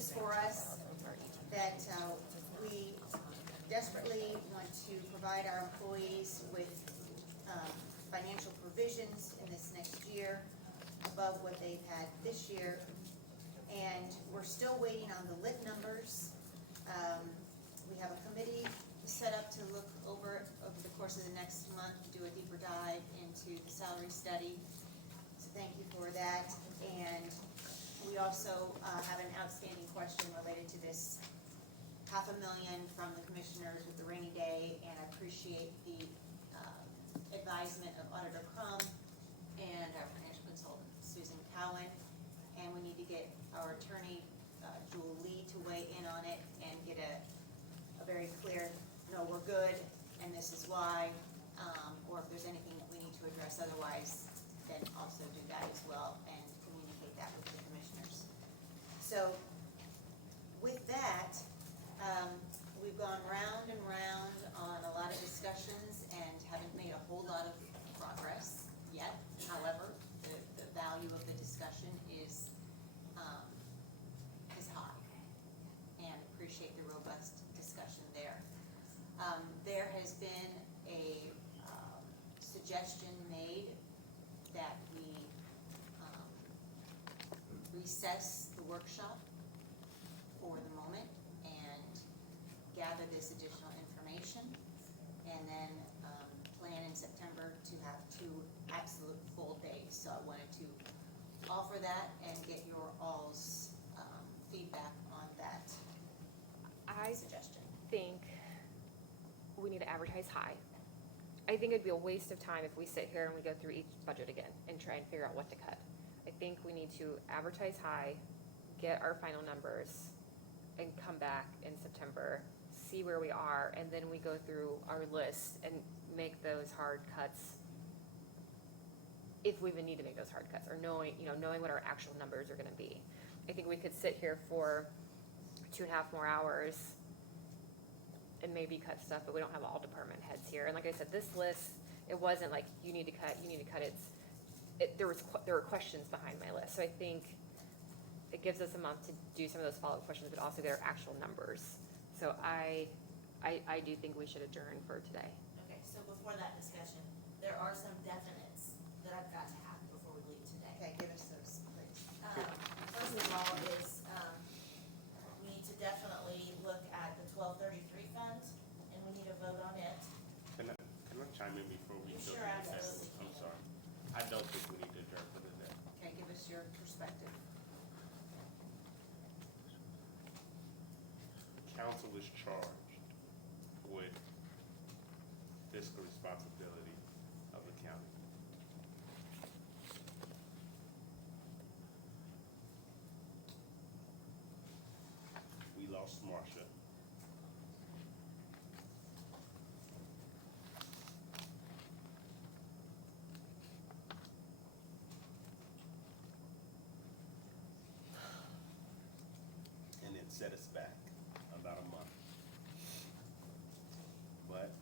is for us that we desperately want to provide our employees with financial provisions in this next year above what they've had this year. And we're still waiting on the lit numbers. We have a committee set up to look over the course of the next month, to do a deeper dive into the salary study. So thank you for that. And we also have an outstanding question related to this $500,000 from the commissioners with the rainy day, and I appreciate the advisement of Auditor Crum and our financial consultant Susan Cowan. And we need to get our attorney Jewel Lee to weigh in on it and get a very clear, no, we're good and this is why, or if there's anything that we need to address otherwise, then also do that as well and communicate that with the commissioners. So with that, we've gone round and round on a lot of discussions and haven't made a whole lot of progress yet. However, the value of the discussion is high, and appreciate the robust discussion there. There has been a suggestion made that we recess the workshop for the moment and gather this additional information, and then plan in September to have 2 absolute full days. So I wanted to offer that and get your all's feedback on that suggestion. I think we need to advertise high. I think it'd be a waste of time if we sit here and we go through each budget again and try and figure out what to cut. I think we need to advertise high, get our final numbers, and come back in September, see where we are, and then we go through our list and make those hard cuts, if we even need to make those hard cuts, or knowing what our actual numbers are gonna be. I think we could sit here for 2.5 more hours and maybe cut stuff, but we don't have all department heads here. And like I said, this list, it wasn't like you need to cut. There were questions behind my list, so I think it gives us a month to do some of those follow-up questions, but also get our actual numbers. So I do think we should adjourn for today. Okay, so before that discussion, there are some definites that I've got to have before we leave today. Okay, give us those, please. First of all is, we need to definitely look at the 1233 fund, and we need to vote on it. Can I chime in before we go? Sure, absolutely. I'm sorry. I don't think we need to adjourn for the day. Okay, give us your perspective. Council is charged with fiscal responsibility of the county. We lost Marcia. And it set us back about a month. But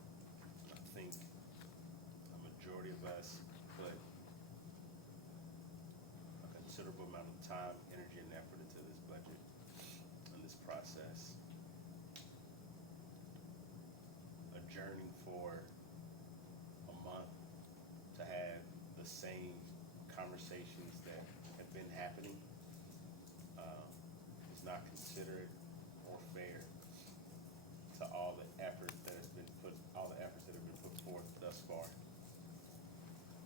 I think a majority of us put a considerable amount of time, energy, and effort into this budget and this process. Adjourning for a month to have the same conversations that have been happening is not considerate or fair to all the efforts that have been put forth thus far.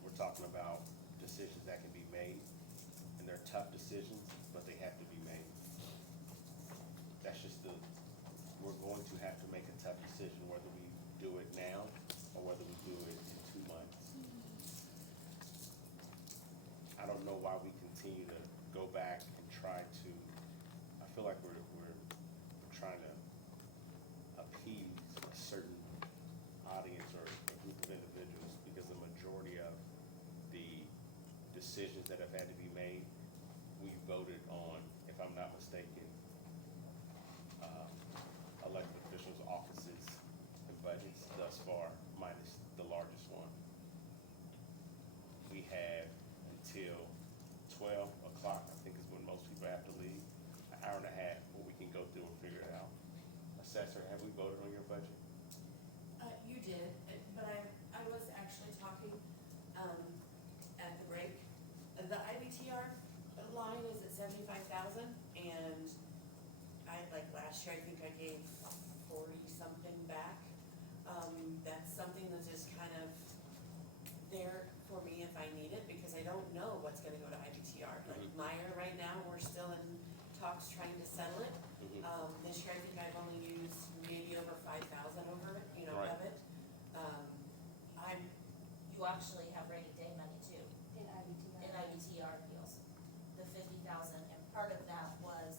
We're talking about decisions that can be made, and they're tough decisions, but they have to be made. That's just we're going to have to make a tough decision, whether we do it now or whether we do it in 2 months. I don't know why we continue to go back and try to, I feel like we're trying to appease a certain audience or a group of individuals, because the majority of the decisions that have had to be made, we voted on, if I'm not mistaken, elected officials' offices and budgets thus far, minus the largest one. We have until 12 o'clock, I think is when most people have to leave, an hour and a half where we assessor, have we voted on your budget? You did, but I was actually talking, at the break. The IBTR line is at 75,000, and like last year, I think I gave 40-something back. That's something that's just kind of there for me if I need it, because I don't know what's gonna go to IBTR. Like Meyer right now, we're still in talks trying to settle it. This year, I think I've only used maybe over 5,000 over it, Right. of it. You actually have rainy day money too, In IBT. in IBTR deals, the 50,000, and part of that was,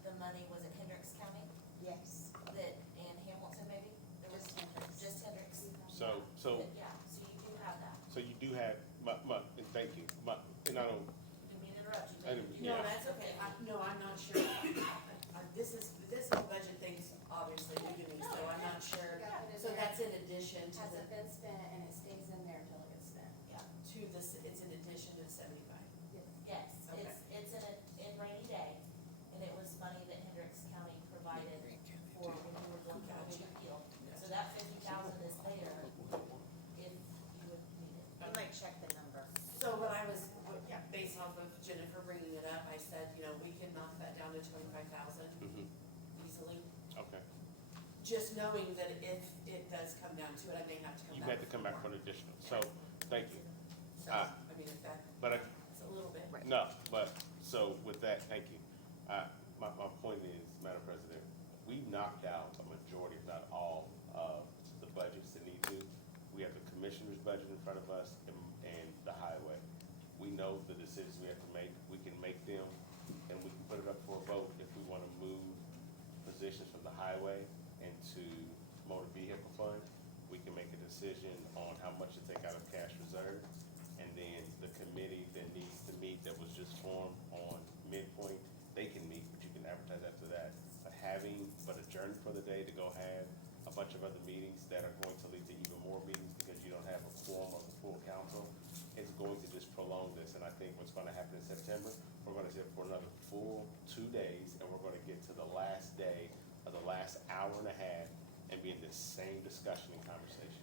the money was in Hendricks County, Yes, that, and Hamilton maybe? There was just Hendricks. just Hendricks. So, Yeah, so you do have that. so you do have, and thank you, and I don't, Didn't mean to interrupt you, I but didn't- you do. No, Yeah. that's okay. No, I'm not sure. This whole budget thing's obviously new to me, so I'm not sure. So that's in addition to Hasn't been spent and it stays in there until it gets spent. it's in addition to the 75. Yes, Okay. it's in rainy day, and it was money that Hendricks County provided for when we were going through the appeal. So that 50,000 is there if you would need it. You might check the number. So when I was, based off of Jennifer bringing it up, I said, we can knock that down to 25,000 easily. okay. Just knowing that if it does come down to it, I may have to come You back. had to come back for an additional, so, thank you. So, I mean, if that, But it's a little bit. Right. No, but, so with that, thank you. My point is, Madam President, we knocked out a majority, if not all, of the budgets that need to. We have the commissioner's budget in front of us and the highway. We know the decisions we have to make. We can make them, and we can put it up for a vote if we want to move positions from the highway into motor vehicle fund. We can make a decision on how much to take out of cash reserve. And then the committee that needs to meet, that was just formed on midpoint, they can meet, but you can advertise after that. But adjourn for the day to go have a bunch of other meetings that are going to lead to even more meetings because you don't have a quorum of the full council, it's going to just prolong this. And I think what's gonna happen in September, we're gonna sit for another full 2 days, and we're gonna get to the last day of the last hour and a half and be in this same discussion and conversation.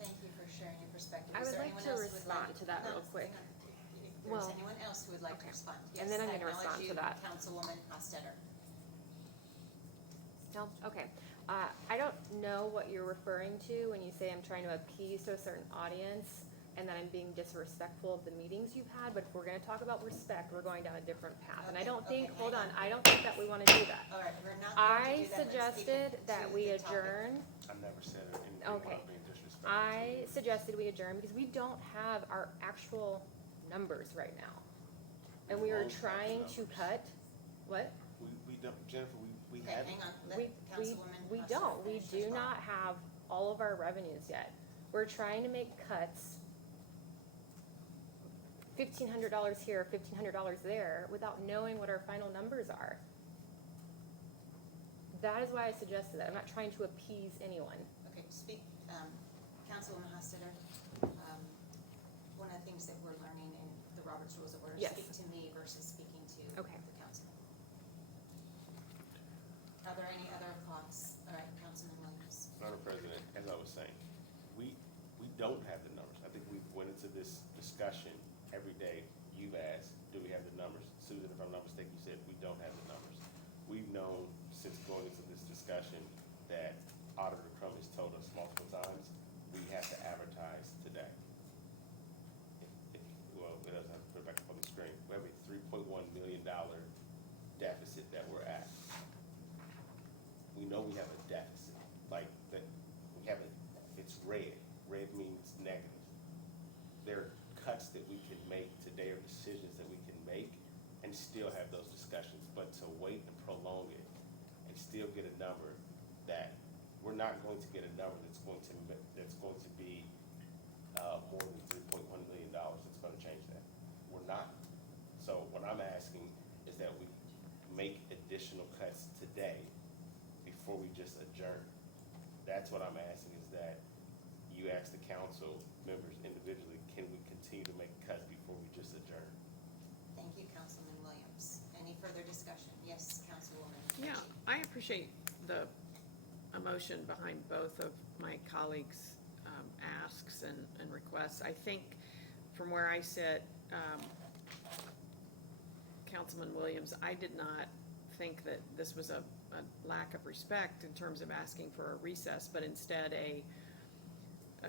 Thank you for sharing your perspective. I Is would there like anyone to else who would like respond to that real quick. Hang on. If Well, there's anyone else who would like to okay. respond. And then I'm Yes, gonna I respond to acknowledge that. you, Councilwoman Hostetter. No? Okay. I don't know what you're referring to when you say I'm trying to appease to a certain audience and that I'm being disrespectful of the meetings you've had, but if we're gonna talk about respect, we're going down a different path. And I Okay, don't think, okay, hold hang on, on. I don't think that we wanna do that. All right, we're not going to I do that. Let's keep suggested it that to we the topic. adjourn. I never said anything Okay. about being disrespectful. I suggested we adjourn because we don't have our actual numbers right now. And we are won't have the trying to numbers. cut, what? We don't, Jennifer, we Okay, have. hang on, let We Councilwoman don't, Hostetter we finish do her not thought. have all of our revenues yet. We're trying to make cuts, $1,500 here, $1,500 there, without knowing what our final numbers are. That is why I suggested that. I'm not trying to appease anyone. Okay, speak, Councilwoman Hostetter, one of the things that we're learning in the Roberts Rules of Order, Yes. speak to me versus speaking to Okay. the council. Are there any other thoughts? All right, Councilman Williams. Madam President, as I was saying, we don't have the numbers. I think we went into this discussion every day. You've asked, do we have the numbers? Susan, if I'm not mistaken, you said we don't have the numbers. We've known since going into this discussion that Auditor Crum has told us multiple times, we have to advertise today. Well, it doesn't have to put it back up on the screen. We have a $3.1 million deficit that we're at. We know we have a deficit, like that, we have a, it's red. Red means negative. There are cuts that we can make today, or decisions that we can make and still have those discussions, but to wait and prolong it and still get a number that, we're not going to get a number that's going to be, more than $3.1 million, that's gonna change that. We're not. So what I'm asking is that we make additional cuts today before we just adjourn. That's what I'm asking, is that you ask the council members individually, can we continue to make cuts before we just adjourn? Thank you, Councilman Williams. Any further discussion? Yes, Councilwoman. Yeah, I appreciate the emotion behind both of my colleagues' asks and requests. I think from where I sit, Councilman Williams, I did not think that this was a lack of respect in terms of asking for a recess, but instead a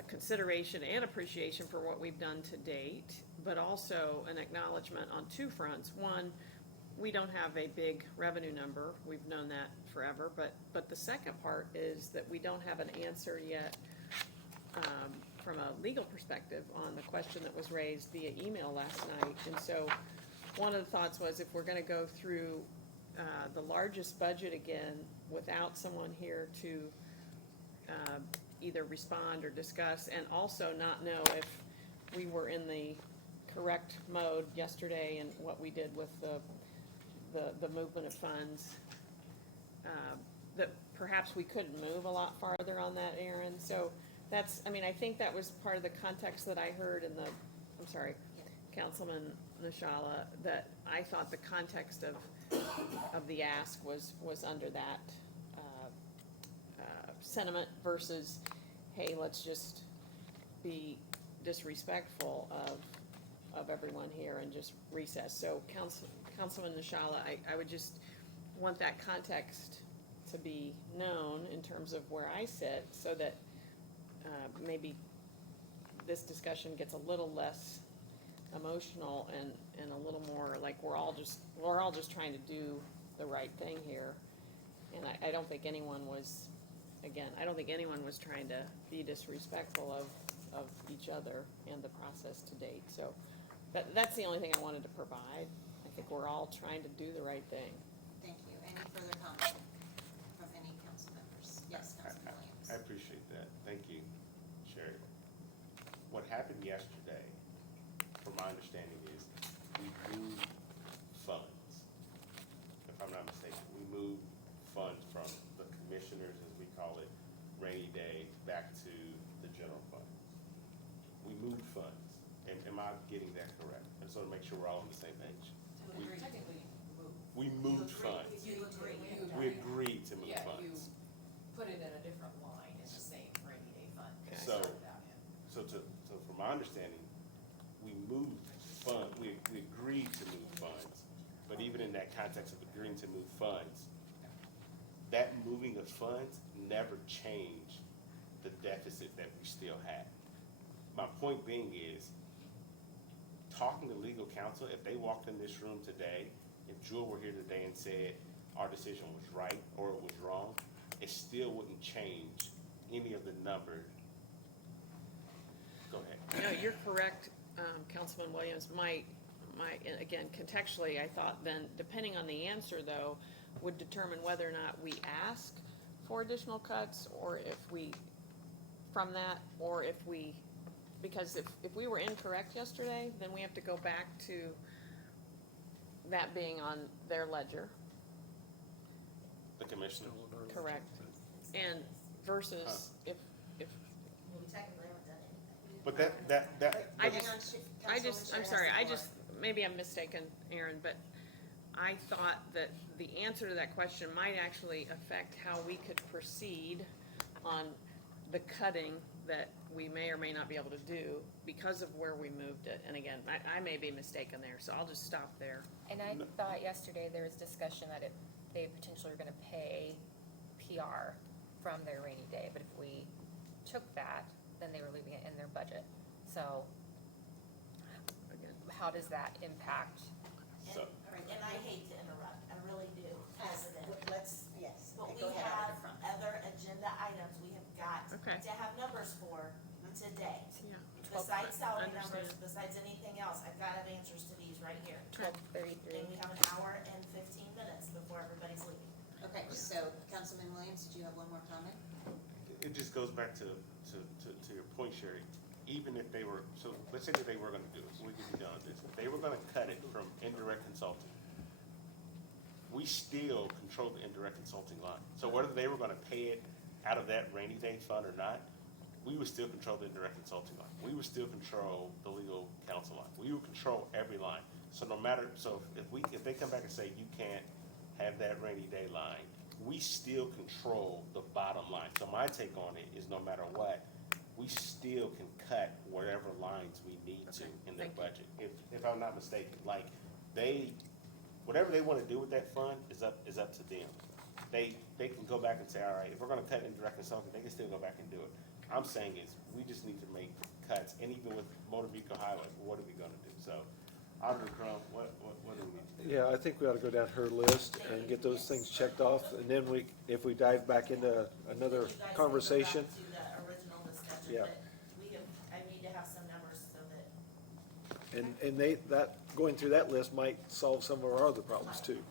consideration and appreciation for what we've done to date, but also an acknowledgement on two fronts. One, we don't have a big revenue number. We've known that forever. But the second part is that we don't have an answer yet from a legal perspective on the question that was raised via email last night. And so one of the thoughts was, if we're going to go through the largest budget again without someone here to either respond or discuss, and also not know if we were in the correct mode yesterday and what we did with the movement of funds, that perhaps we couldn't move a lot farther on that, Aaron. So that's, I mean, I think that was part of the context that I heard in the, I'm sorry, Councilman Nishala, that I thought the context of the ask was under that sentiment versus, hey, let's just be disrespectful of everyone here and just recess. So Councilman Nishala, I would just want that context to be known in terms of where I sit, so that maybe this discussion gets a little less emotional and a little more like we're all just trying to do the right thing here. And I don't think anyone was, again, I don't think anyone was trying to be disrespectful of each other and the process to date. So that's the only thing I wanted to provide. I think we're all trying to do the right thing. Thank you. Any further comment from any council members? Yes, Councilman Williams. I appreciate that. Thank you, Sherry. What happened yesterday, from my understanding, is we moved funds. If I'm not mistaken, we moved funds from the commissioners, as we call it, rainy day, back to the general fund. We moved funds. Am I getting that correct? I just want to make sure we're all on the same page. Technically, We moved funds. You agree. We agreed to move yeah, you funds. put it in a different line in the same rainy day fund. Okay. So- Started out in. So from my understanding, we moved funds, we agreed to move funds. But even in that context of agreeing to move funds, that moving of funds never changed the deficit that we still had. My point being is, talking to legal counsel, if they walked in this room today, if Jewel were here today and said our decision was right or it was wrong, it still wouldn't change any of the numbers. Go ahead. No, you're correct, Councilman Williams. Again, contextually, I thought then, depending on the answer though, would determine whether or not we ask for additional cuts, or if we, from that, or if we, because if we were incorrect yesterday, then we have to go back to that being on their ledger, The commissioner? correct? And versus if, Well, we technically haven't done anything. But that. I Hang just- on, I'm Councilwoman sorry, Sherry has the floor. maybe I'm mistaken, Aaron, but I thought that the answer to that question might actually affect how we could proceed on the cutting that we may or may not be able to do because of where we moved it. And again, I may be mistaken there, so I'll just stop there. And I thought yesterday there was discussion that they potentially were gonna pay PR from their rainy day, but if we took that, then they were leaving it in their budget. So Again, how does that impact? So, And I hate to interrupt, I really do, President. Yes. But we Go ahead, have Alderman Front. other agenda items we have got Okay. to have numbers for today. yeah. Besides salary Understand. numbers, besides anything else, I've got to have answers to these right here. 12:33. And we have an hour and 15 minutes before everybody's leaving. Okay, so Councilman Williams, did you have one more comment? it just goes back to your point, Sherry. Even if they were, so let's say that they were gonna do it, so we could be done with this. If they were gonna cut it from indirect consulting, we still control the indirect consulting line. So whether they were gonna pay it out of that rainy day fund or not, we would still control the indirect consulting line. We would still control the legal counsel line. We would control every line. So no matter, so if they come back and say you can't have that rainy day line, we still control the bottom line. So my take on it is no matter what, we still can cut whatever lines we need to Okay, in their thank you. budget. If I'm not mistaken, like, whatever they wanna do with that fund is up to them. They can go back and say, all right, if we're gonna cut indirect consulting, they can still go back and do it. I'm saying is, we just need to make cuts, and even with motor vehicle highway, what are we gonna do? So, Auditor Crum, what do we need to do? Yeah, I think we ought to go down her list and get those things checked off, and then if we dive back into another You guys can go conversation. back to the original discussion, Yeah. but I need to have some numbers so that. And going through that list might solve some of our other problems too.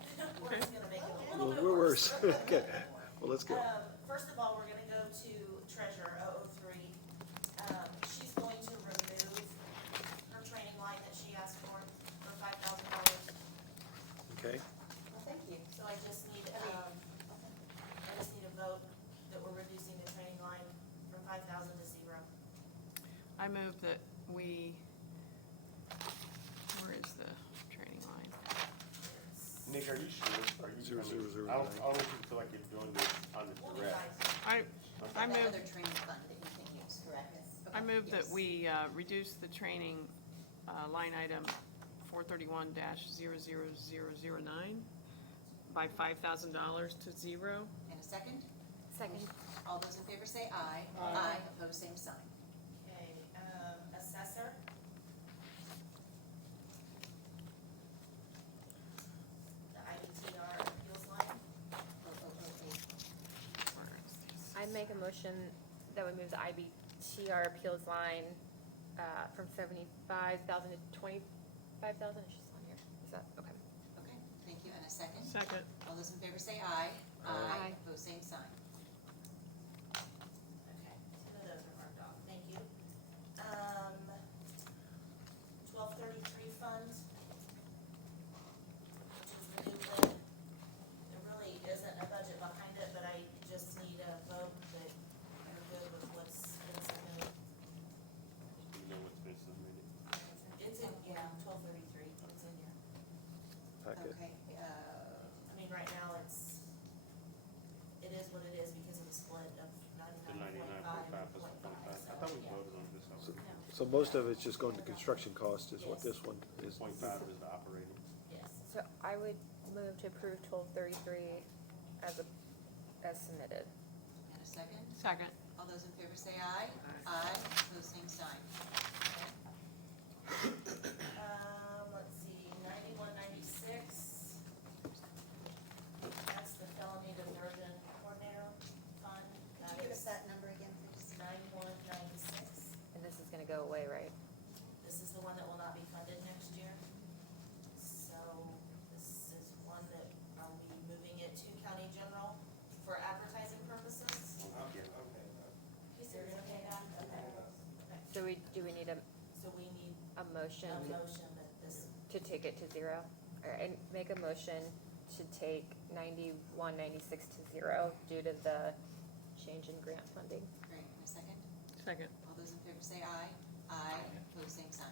Or it's gonna make it a Well, little bit we're worse. worse. Okay, well, let's go. First of all, we're gonna go to treasurer 003. She's going to remove her training line that she asked for $5,000. Okay, Well, thank you. So I just need a vote that we're reducing the training line from 5,000 to 0. I move that we, where is the training line? Nick, are you sure? Are you? Zero, zero, zero, I don't nine. want you to feel like you're doing this on the We'll be direct. fine. I That move, other training fund that you can use, correct? I Okay, move that yes. we reduce the training line item 431-00009 by $5,000 to 0. And a second? Second. All those in favor say aye. Aye. Opposed, same sign. Okay, assessor. The IBTR appeals line. I make a motion that we move the IBTR appeals line, from 75,000 to 25,000, it's just on here, is that, okay. Okay, thank you. And a second? Second. All those in favor say aye. Aye. Opposed, same sign. Okay, 10 of those are marked off, thank you. 1233 fund, which is the new lid. There really isn't a budget behind it, but I just need a vote that you're good with what's been submitted. Do you know what's been submitted? It's in, yeah, 1233, it's in here. packet. Okay, I mean, right now, it is what it is because of the split of The 99.5 99.5 plus and 25. 0.5, I thought we yeah. voted on this already. So most of it's just going to construction cost is what Yes. this one is. 0.5 is the operating. Yes. So I would move to approve 1233 as submitted. and a second? Second. All those in favor say aye. Aye. Opposed, same sign. Let's see, 9196. That's the felony diversion coordinator fund. Could you give us that number again, please? 9196. And this is gonna go away, right? This is the one that will not be funded next year. So this is one that I'll be moving it to county general for advertising purposes. Okay. Is there gonna pay that? Okay. So do we need a So we need motion a motion that this, to take it to 0? Or, and make a motion to take 9196 to 0 due to the change in grant funding. Great, and a second? Second. All those in favor say aye. Aye. Opposed, same sign.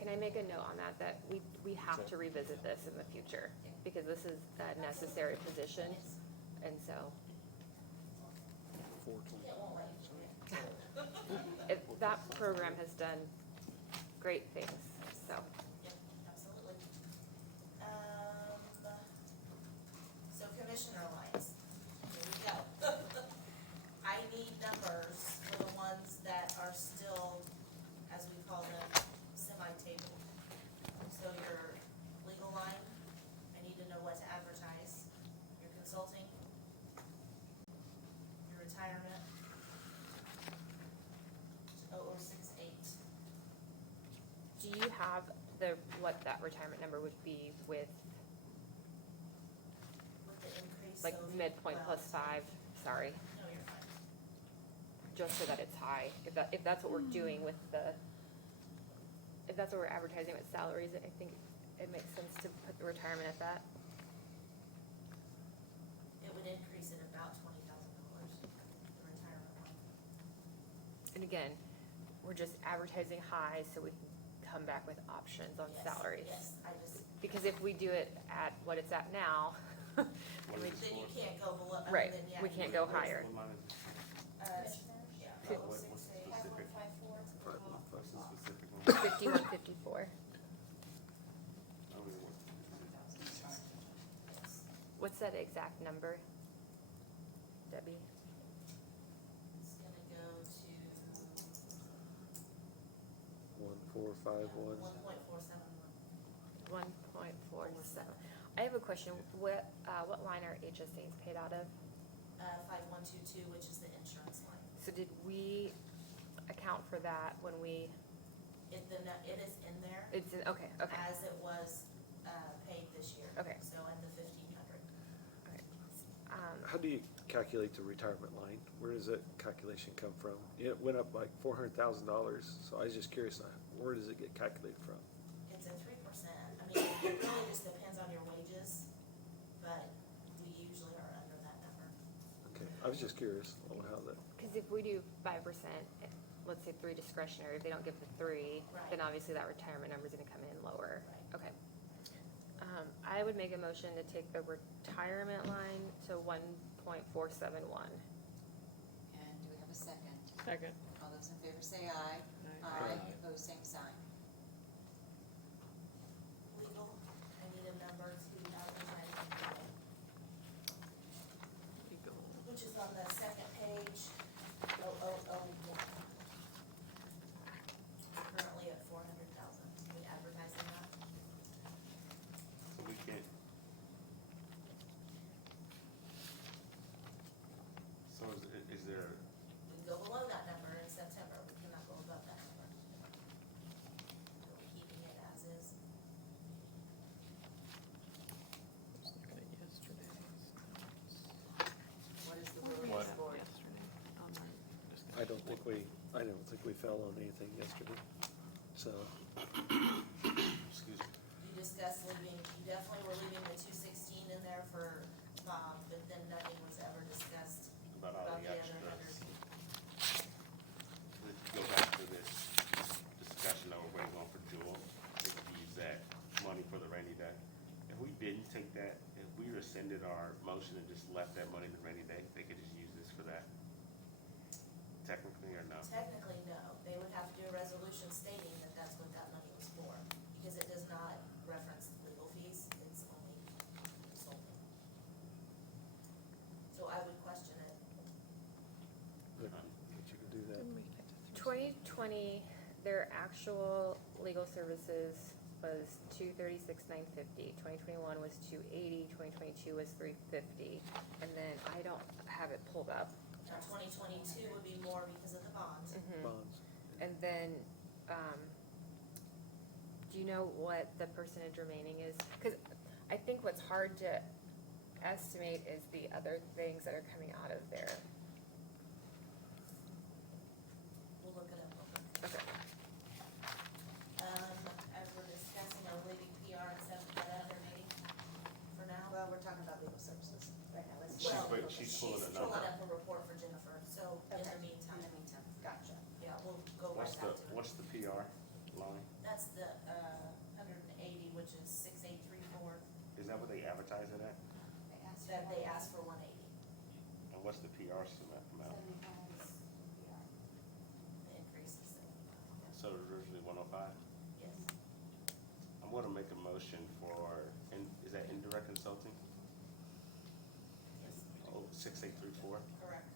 Can I make a note on that, that we have to revisit this in the future? Because this is a necessary position, and so, it won't let you. that program has done great things, so. Yep, absolutely. So commissioner lines, here we go. I need numbers for the ones that are still, as we call them, semi-table. So your legal line, I need to know what to advertise. Your consulting, your retirement, 0068. Do you have what that retirement number would be with, With the increase, like, so midpoint well, plus 5? Sorry, No, you're fine. just so that it's high. If that's what we're doing with if that's what we're advertising with salaries, I think it makes sense to put the retirement at that. It would increase it about $20,000, the retirement one. And again, we're just advertising high so we can come back with options on Yes, salaries. Yes, I just, Because if we do it at what it's at now, What We- is this Then you for? can't go below, I mean, Right, then, yeah. we you can't would- go higher. What line is this? Uh, yeah. What- what's the specific? Five one five four. What's the specific one? 51, 54. I don't even want- What's that exact number, Debbie? It's gonna go to 1451. 1.471. 1.47. I have a question. What line are HSAs paid out of? 5122, which is the insurance line. So did we account for that when we, It is in there it's, okay, as it was, paid this year. Okay. So in the 1,500. How do you calculate the retirement line? Where does that calculation come from? It went up like $400,000, so I was just curious, where does it get calculated from? It's at 3%. I mean, it really just depends on your wages, but we usually are under that number. Okay, I was just curious on how that, because if we do 5%, let's say 3 discretionary, if they don't give the 3, Right. then obviously that retirement number is gonna come in lower. Right. Okay. I would make a motion to take the retirement line to 1.471. And do we have a second? Second. All those in favor say aye. Aye. Opposed, same sign. Legal, I need a number to advertise, Legal. which is on the second page, 0001. Currently at 400,000. Can we advertise on that? So we can't. So is there, We can go below that number in September, we cannot go above that number. Are we keeping it as is? Just looking at yesterday's notes. What is the What will did we of What? the have board? yesterday? I don't think we fell on anything yesterday, so. excuse me, You discussed leaving, you definitely were leaving the 216 in there for Bob, but then nothing was ever discussed about all about the the other extras. 100. Let's go back to this discussion that we're waiting on for Jewel, if we use that money for the rainy day. If we didn't take that, if we rescinded our motion and just left that money in the rainy day, they could just use this for that? Technically or no? Technically, no, they would have to do a resolution stating that that's what that money was for, because it does not reference legal fees, it's only consulting. So I would question it. But you can do that. Didn't we get to 2020, their actual legal services was $236,950. 2021 was $280. 2022 was $350. And then I don't have it pulled up. Now, 2022 would be more because of the bonds. Bonds. And then, do you know what the percentage remaining is? Because I think what's hard to estimate is the other things that are coming out of there. We'll look it up. Okay. As we're discussing, are we leaving PR and stuff at that other meeting for now? Well, we're talking about legal services right now. Let's. She's pulling it up. pulling up a report for Jennifer, so in Okay. the meantime, In the meantime, gotcha. yeah, we'll go right What's back the, to it. what's the PR line? That's the, 180, which is 6834, Is that what they advertise it at? that they asked for 180. And what's the PR amount? The increase is 75. So originally 105? Yes. I'm gonna make a motion for, is that indirect consulting? Yes, 6834? correct.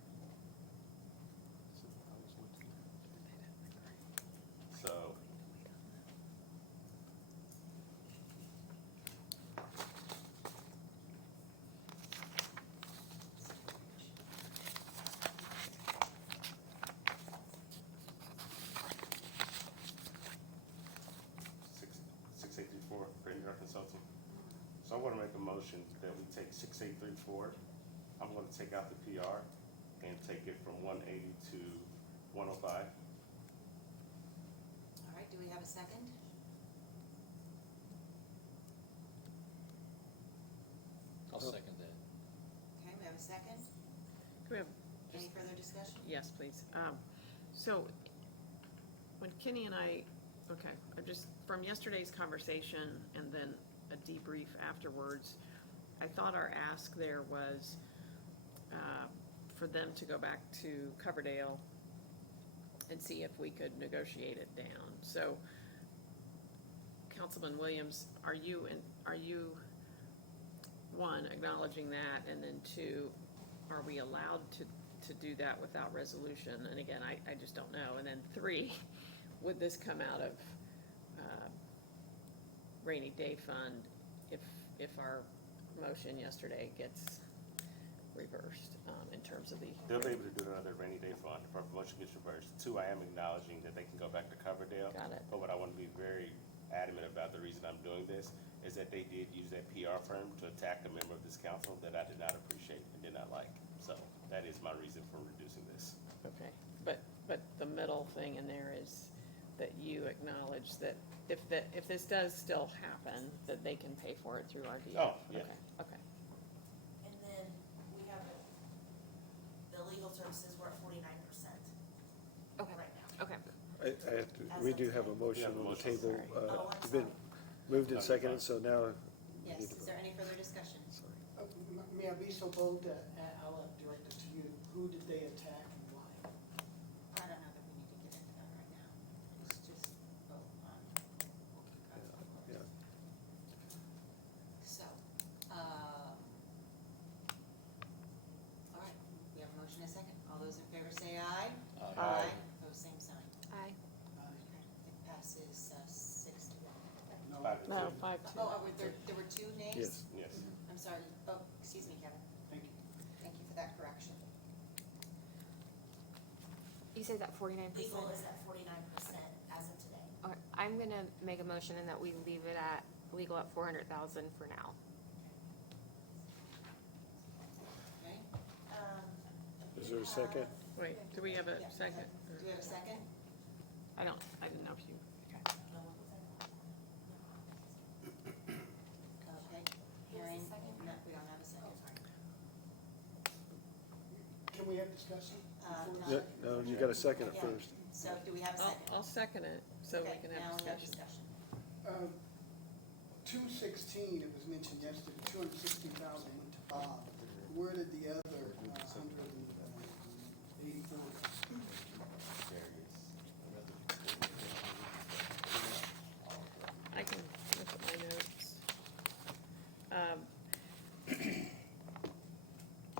So. Six eight three four for indirect consulting. So I wanna make a motion that we take 6834. I'm gonna take out the PR and take it from 180 to 105. All right, do we have a second? I'll second that. Okay, we have a second. Can we have Any further discussion? Yes, please. So, when Kenny and I, okay, I just, from yesterday's conversation and then a debrief afterwards, I thought our ask there was, for them to go back to Coverdale and see if we could negotiate it down. So, Councilman Williams, are you, one, acknowledging that, and then two, are we allowed to do that without resolution? And again, I just don't know. And then three, would this come out of rainy day fund if our motion yesterday gets reversed in terms of the? They'll be able to do it under rainy day fund if our motion gets reversed. Two, I am acknowledging that they can go back to Coverdale. Got it. But what I want to be very adamant about, the reason I'm doing this, is that they did use that PR firm to attack a member of this council that I did not appreciate and did not like. So that is my reason for reducing this. Okay, but the middle thing in there is that you acknowledge that if this does still happen, that they can pay for it through our DF. Oh, yeah. Okay, And then we have the legal services, we're at 49% Okay, right now. okay. I have to, we do have a motion Yeah, on the motion. table. Oh, I'm It's been sorry. moved and seconded, so now. we Yes, need to is vote. there any further discussion? Sorry. May I be so bold to, I'll direct it to you, who did they attack and why? I don't know that we need to get into that right now. Let's just vote on. Yeah. So, all right, we have a motion and a second. All those in favor say aye. Aye. Pose same sign. Aye. Okay, it passes 6-1. No, 5-2. no, 5-2. Oh, there were two nays? Yes. Yes. I'm sorry. Oh, excuse me, Kevin. thank you. Thank you for that correction. You say that 49%? Legal is at 49% as of today. Okay, I'm gonna make a motion in that we leave it at, legal at 400,000 for now. Okay? Is there a second? Wait, do we have a Yeah. second? Do we have a second? I didn't know if you, Okay. Hearing, no, we don't have a second. Can we have discussion? before No. the No, you gotta second it Yeah. first. So do we have a second? I'll second it, so we Okay, can now have we have discussion. Uh, 216, it was mentioned yesterday, 216,000 went to Bob. Where did the other 184? I can look at my notes.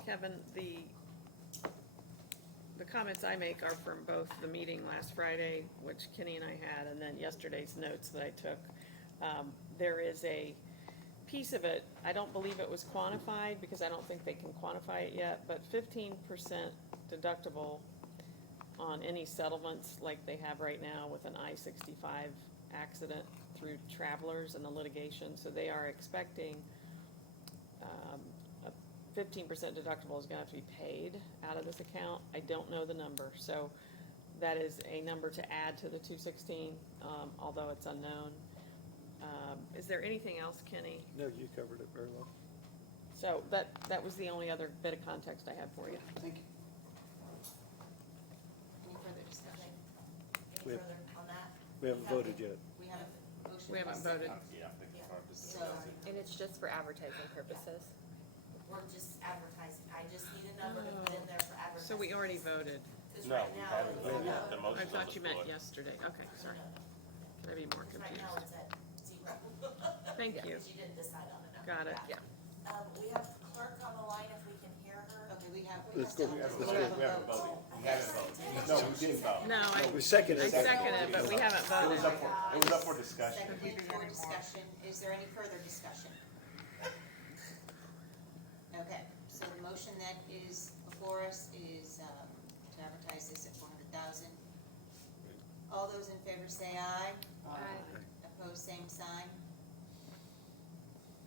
Kevin, the comments I make are from both the meeting last Friday, which Kenny and I had, and then yesterday's notes that I took. There is a piece of it, I don't believe it was quantified, because I don't think they can quantify it yet, but 15% deductible on any settlements like they have right now with an I-65 accident through Travelers and the litigation, so they are expecting a 15% deductible is gonna have to be paid out of this account. I don't know the number, so that is a number to add to the 216, although it's unknown. Is there anything else, Kenny? No, you covered it very well. So that was the only other bit of context I had for you. Thank you. Any further discussion? We Any have- further on that? We haven't voted yet. We have a motion. We and a haven't second. voted. Yeah, I think it's hard to So- discuss it. And it's just for advertising purposes. We're just advertising. I just need a number to put in there for advertising. So we already voted. Because No, right we now, haven't it's voted. at- The motion I on thought the you meant floor. yesterday. Okay, sorry. Can I be more Because right now, confused? it's at 0. Thank you. Because you didn't decide on it. Got it. Yeah. We have clerk on the line if we can hear her. Okay, we have. Let's go. we have Let's a go. We haven't vote. voted. We haven't voted. No, we didn't vote. No, We seconded I it. seconded, but we haven't It was voted. up for discussion. Seconded for discussion. Is there any further discussion? Okay, so the motion that is before us is to advertise this at 400,000. All those in favor say aye. Aye. Opposed, same sign.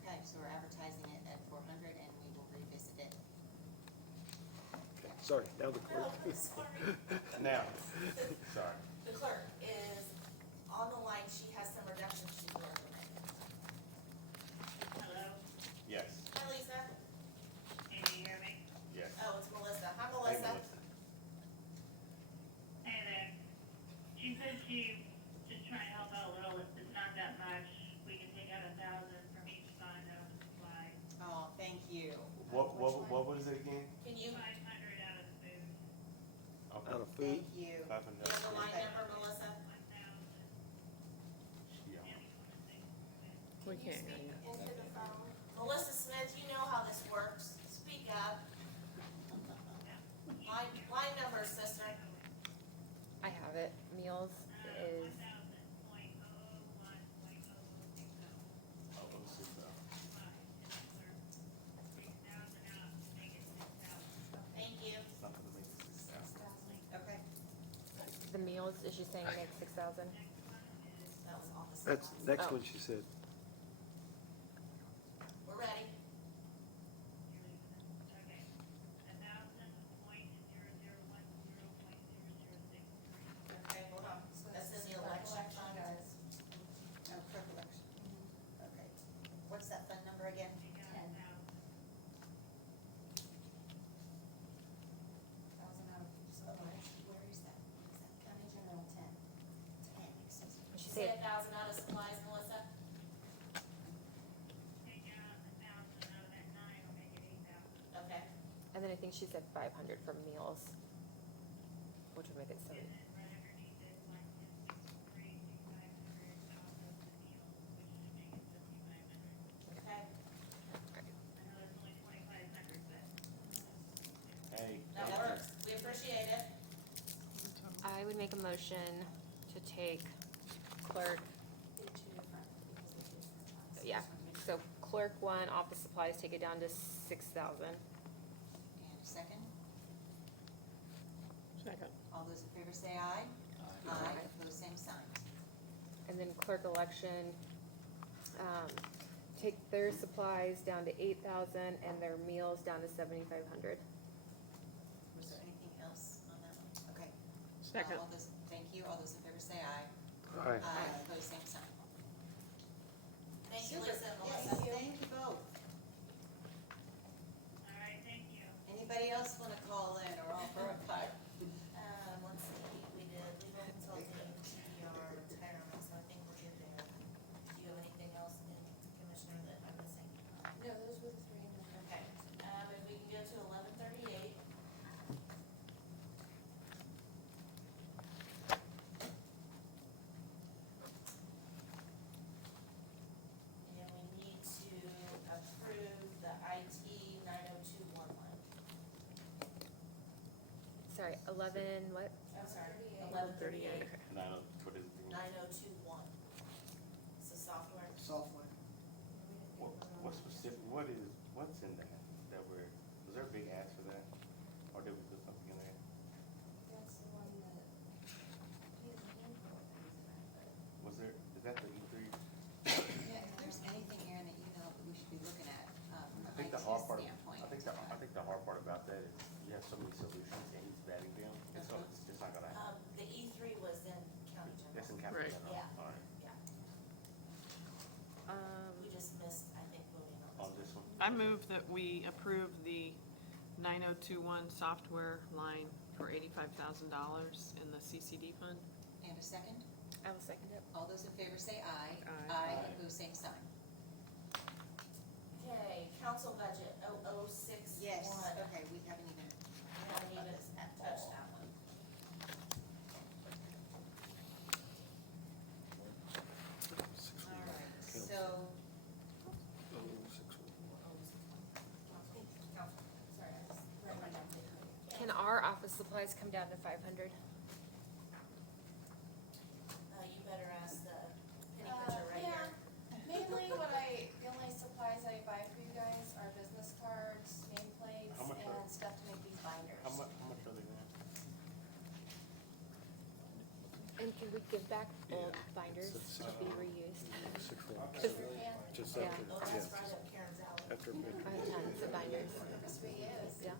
Okay, so we're advertising it at 400 and we will revisit it. Sorry, now the clerk. No, sorry. Now, sorry. The clerk is on the line. She has some reductions she's going to make. Hello? Yes, Hi, Lisa. Can you hear me? yes. Oh, it's Melissa. Hi, Hey, Melissa. Hey there. She said she just trying to help out a little, it's not that much, we can take out 1,000 from each fund of supply. Oh, thank What is it again? Can you, 500 out of the food, Okay. Out of food? Thank you. you have the line number, Melissa? 1,000, Yeah. Debbie, you wanna say? We can't hear you. Into the phone. Melissa Smith, you know how this works. Speak up. Line number, sister. I have it. Meals is, 1,000.001.060. Oh, let's see, so. Thank you. Something to make it 6,000. Okay. the meals, is she saying make 6,000? That was office That's, supplies. next Oh. one she said. We're ready. Okay, hold on. That's in the election fund. Oh, clerk election. Okay. What's that fund number again? 1,000 out of supplies. Where is that? County General 10. 10, excuse me. She Say said, 1,000 out of supplies, Melissa? Okay. and then I think she said 500 for meals, which would make it 7. Okay. Hey. That thank you. works. We appreciate it. I would make a motion to take clerk, Do two different, because we do different funds. yeah, so clerk 1, office supplies, take it down to 6,000. And a second. Second. All those in favor say aye. Aye. Opposed, same sign. And then clerk election, take their supplies down to 8,000 and their meals down to 7,500. Was there anything else on that one? Okay. Second. All those, thank you. All those in favor say aye. Aye. Aye. Opposed, same sign. Thank you, Super. Lisa and Yes, Melissa. thank you both. Anybody else wanna call in or offer a cut? Let's see, we did legal consulting, TDR, retirement, so I think we're good there. Do you have anything else in Commissioner that I'm missing? No, those were the three. Okay, if we can go to 1138. And we need to approve the IT 90211. Sorry, 11, what? I'm sorry, 1138. 1138. Okay. 90, what is it? 9021. It's a software. Software. What specific, what's in that we're, was there a big ask for that? Or did we put something in there? That's the one that, he has a handful of things in it, but. Was there, is that the E3? Yeah, if there's anything here in the email that we should be looking at, from I an think IT the hard part, standpoint. I think the hard part about that is you have so many solutions and he's vetting them, and so it's just not gonna happen. The E3 was in county That's in general. capital Right. general, Yeah. alright, We just missed, I think, voting on on this. this one. I move that we approve the 9021 software line for $85,000 in the CCD fund. And a second? I will second it. All those in favor say aye. Aye. Aye. Opposed, same sign. Okay, council budget 0061. Yes, okay, we haven't even. We haven't even touched that one. All right, so, Sorry, I just read my notes. Can our office supplies come down to 500? You better ask the penny pitcher right here. Mainly the only supplies I buy for you guys are business cards, nameplates, How much are- and stuff to make these binders. How much are they now? And can we give back old Yeah. binders It's to be reused? 6-1. Just- Yeah, Just Yeah. after, Oh, that's yeah, right up Karen's alley. after mid. I have tons of binders, purpose reuse. yeah.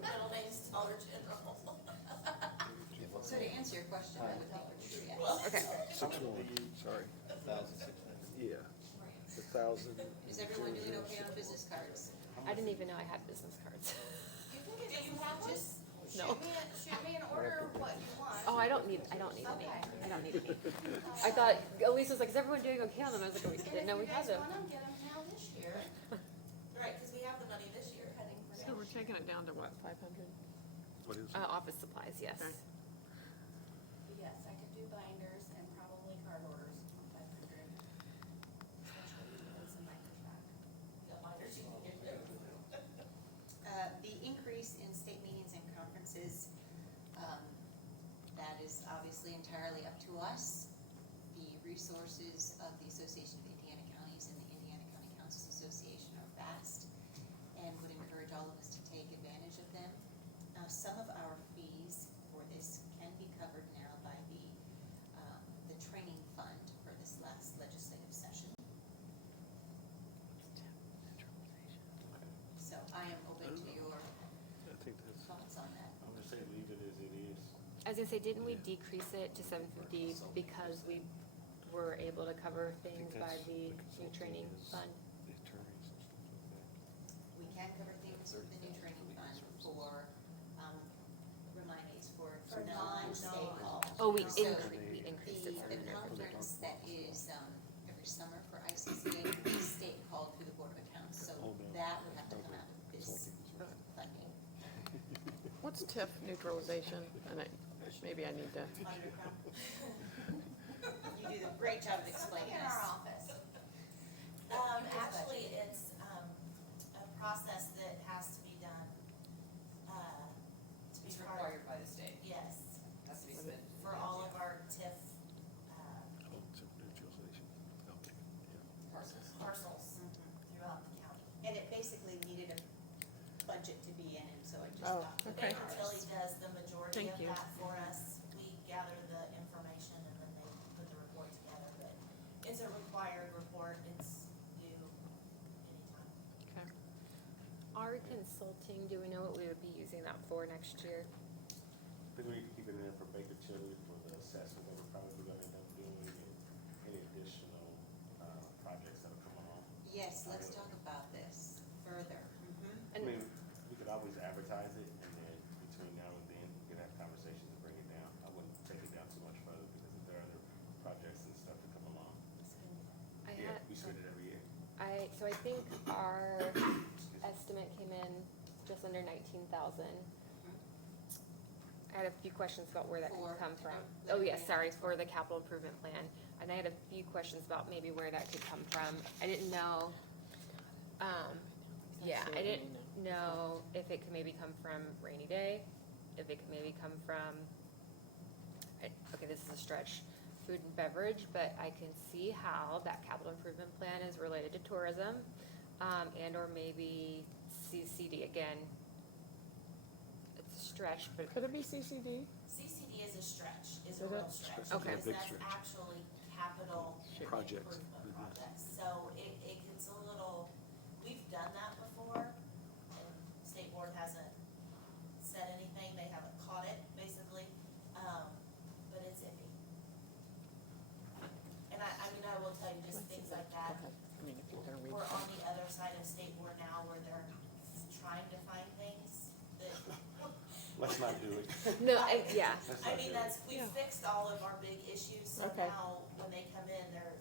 Middle name's Dollar General. so to answer your question, I would think we're true, yes. Okay, 6-1, sorry. 1,600. Yeah, 1,000. Is everyone doing okay on business cards? I didn't even know I had business cards. Do you have Just No. Shoot me an order of what you want. Oh, I don't need any. I don't need any. I thought, Elise was like, is everyone doing okay on them? I was like, oh, we didn't know we had them. And if you guys want them, get them now this year. Right, because we have the money this year. Had to taking it down to what, 500? What is it? Office supplies, yes. Okay. Yes, I could do binders and probably card orders on 500. Especially those in microtrack. Got minors, you can get rid of. The increase in state meetings and conferences, that is obviously entirely up to us. The resources of the Association of Indiana Counties and the Indiana County Councils Association are vast and would encourage all of us to take advantage of them. Some of our fees for this can be covered now by the training fund for this last legislative session. So I am open to your I think that's, thoughts on that. I'm gonna say leave it as it is. I was gonna say, didn't we decrease it to 750 because we were able to cover I think things by that's the new consulting training is fund? The attorneys and stuff like that. We can cover things with the new training fund for, remind me, it's for For non-state non- calls. Oh, we So increased it. The conference that is, every summer for ICCA is state called through the Board of Accounts, so Oh, no. that would have to come out of this Consulting. funding. What's TIF neutralization? And maybe I need to, On your account. You do a great job of explaining In this. our office. Actually, it's, a process that has to be done, to be It's part, required by the state, yes, has to be submitted. for all of our TIF, Oh, it's a neutralization. Okay, yeah. Parcels. parcels Mhm. throughout the county. And it basically needed a budget to be in, and so I just Oh, thought. okay. Baker Tilly does the majority Thank of you. that for us. We gather the information and then they put the report together, but it's a required report, it's due anytime. okay. Our consulting, do we know what we would be using that for next year? I think we can keep it in there for Baker Tilly for the assessment that we're probably gonna end up doing and any additional, projects that are coming along. Yes, let's talk about this further. I And mean, we could always advertise it, and then between now and then, we could have conversations and bring it down. I wouldn't take it down too much further, because if there are other projects and stuff that come along, I yeah, had, we spend it every year. so I think our estimate came in just under 19,000. I had a few questions about where that For- could come from. what Oh, yes, plan? sorry, for the capital improvement plan. And I had a few questions about maybe where that could come from. I didn't know, yeah, I didn't know if it could maybe come from rainy day, if it could maybe come from, okay, this is a stretch, food and beverage, but I can see how that capital improvement plan is related to tourism, and or maybe CCD again. It's a stretch, but Could it be CCD? CCD is a stretch, is a Is real it? stretch, Okay. because Big that's stretch. actually capital Projects. improvement Mhm. projects. So it gets a little, we've done that before, and state board hasn't said anything, they haven't caught it, basically, but it's iffy. And I mean, I will tell you, just things like that, Okay. I mean, if you're gonna read. we're on the other side of state board now, where they're trying to find things that Let's not do it. no, yeah. Let's I not mean, do it. that's, we Yeah. fixed all of our big issues, so Okay. now when they come in, they're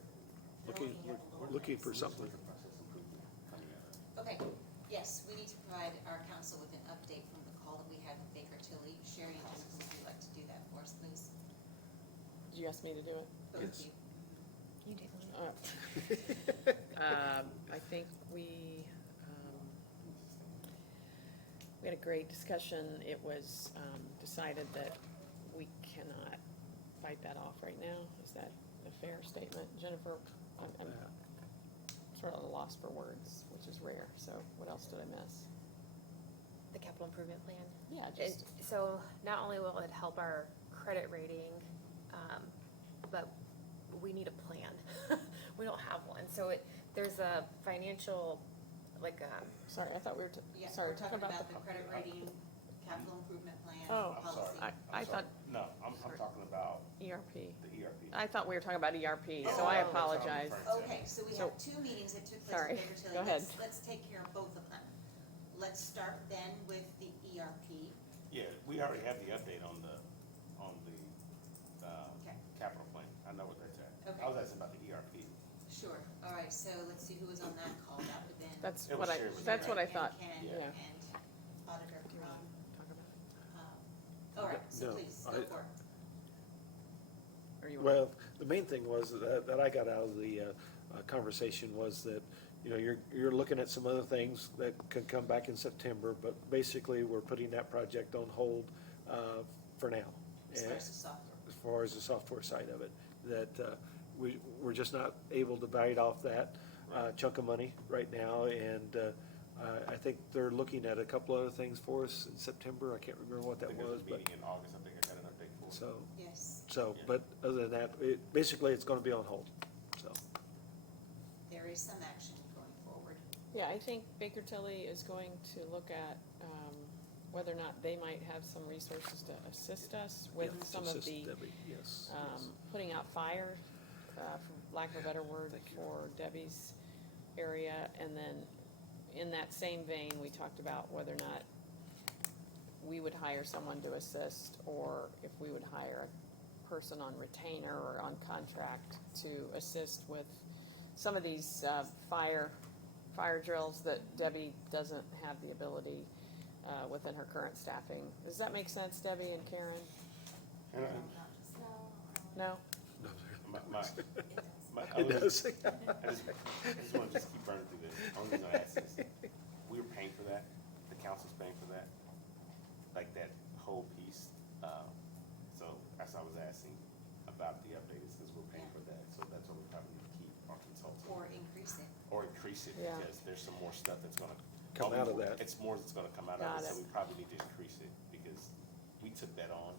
Looking, looking at the little looking things. for something. Process improvement coming out of it. Okay, yes, we need to provide our council with an update from the call that we had with Baker Tilly. Sherry, would you like to do that for us, please? Did you ask me to do it? Both of Yes. you. You take a look. I think we had a great discussion. It was, decided that we cannot fight that off right now. Is that a fair statement? Jennifer, I'm sort of lost for words, which is rare, so what else did I miss? The capital improvement plan. Yeah, It, just, so not only will it help our credit rating, but we need a plan. We don't have one, so there's a financial, like, sorry, I thought we were, Yeah, sorry, we're talking about the. the credit rating, capital improvement plan, Oh, I'm sorry. policy. I I'm sorry. thought No, I'm talking about ERP. the ERP. I thought we were talking about ERP, so Oh, I that's what I'm apologize. referring to. Okay, so we So- have two meetings that took place Sorry, with Baker Tilly. go ahead. Let's take care of both of them. Let's start then with the ERP. Yeah, we already have the update on the, Okay. capital plan. I know what that's at. Okay. I was asking about the ERP. Sure, all right, so let's see who was on that call. That would have been. That's It what was I, shared with that's what I and thought, Ken yeah. and auditor Do you from, wanna talk about all right, so No, please, go I- for it. it? Or you wanna- Well, the main thing was that I got out of the conversation was that, you know, you're looking at some other things that could come back in September, but basically, we're putting that project on hold for now. As far And as the software. as far as the software side of it, that we're just not able to bite off that chunk of money right now, and I think they're looking at a couple other things for us in September. I can't remember what I that think there's was, a but, meeting in August, I think I got an update for it. Yes, but other than that, basically, it's gonna be on hold, so. there is some action going forward. Yeah, I think Baker Tilly is going to look at, whether or not they might have some resources to assist us with Yeah, some of assist the, Debbie, yes, yes. putting out fire, for lack of a better word, Thank you. for Debbie's area. And then in that same vein, we talked about whether or not we would hire someone to assist, or if we would hire a person on retainer or on contract to assist with some of these, fire drills that Debbie doesn't have the ability, within her current staffing. Does that make sense, Debbie and Karen? And I- No? My, I It was- does. I just wanna just keep burning through this. Only reason I ask this, we were paying for that, the council's paying for that, like that whole piece. So that's why I was asking about the update, is because we're paying for that, so that's why we probably need to keep our consultant. Or increase it. Or increase it, Yeah. because there's some more stuff that's gonna. Come out of that. It's more that's gonna come out Got of it, so it. we probably need to increase it, because we took that on,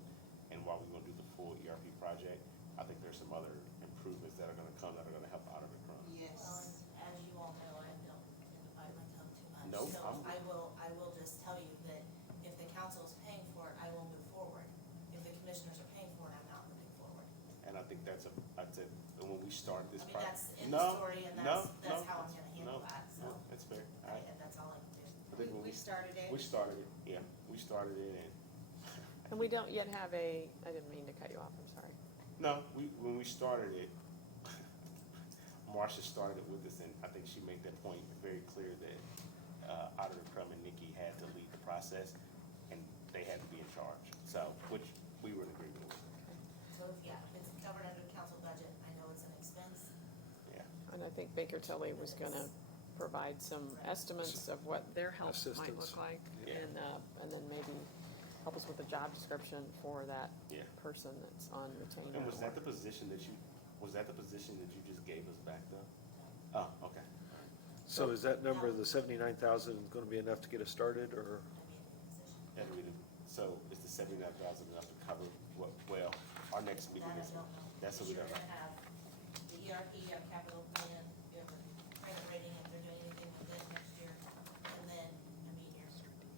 and while we're gonna do the full ERP project, I think there's some other improvements that are gonna come that are gonna help Auditor Crum. Well, Yes. and as you all know, I don't tend to bite my tongue too much. Nope, So I'm- I will just tell you that if the council is paying for it, I will move forward. If the commissioners are paying for it, I'm not moving forward. And I think that's when we started this I mean, project. that's the end of the story, and that's how I'm gonna handle no, that, so, no, That's fair. and that's all I can do. I think when We started it. we started it, yeah, we started it, and, And we don't yet have I didn't mean to cut you off, I'm sorry. no, when we started it, Marcia started it with us, and I think she made that point very clear that, Auditor Crum and Nikki had to lead the process, and they had to be in charge, so, which we were in agreement with, So if, yeah, if it's covered under the council budget, I know it's an expense. yeah. And I think Baker Tilly was gonna provide some estimates of what their help might Assistance. look like. Yeah. And then maybe help us with a job description for that Yeah. person that's on retainer. And was that the or- position that you just gave us back though? Oh, okay. So is that number, the 79,000, gonna be enough to get us started, or? And we, so is the 79,000 enough to cover what, well, our next meeting That I is, don't know. that's what we Because don't you're know. gonna have the ERP, your capital plan, your credit rating, if they're doing anything with it next year. And then, I mean,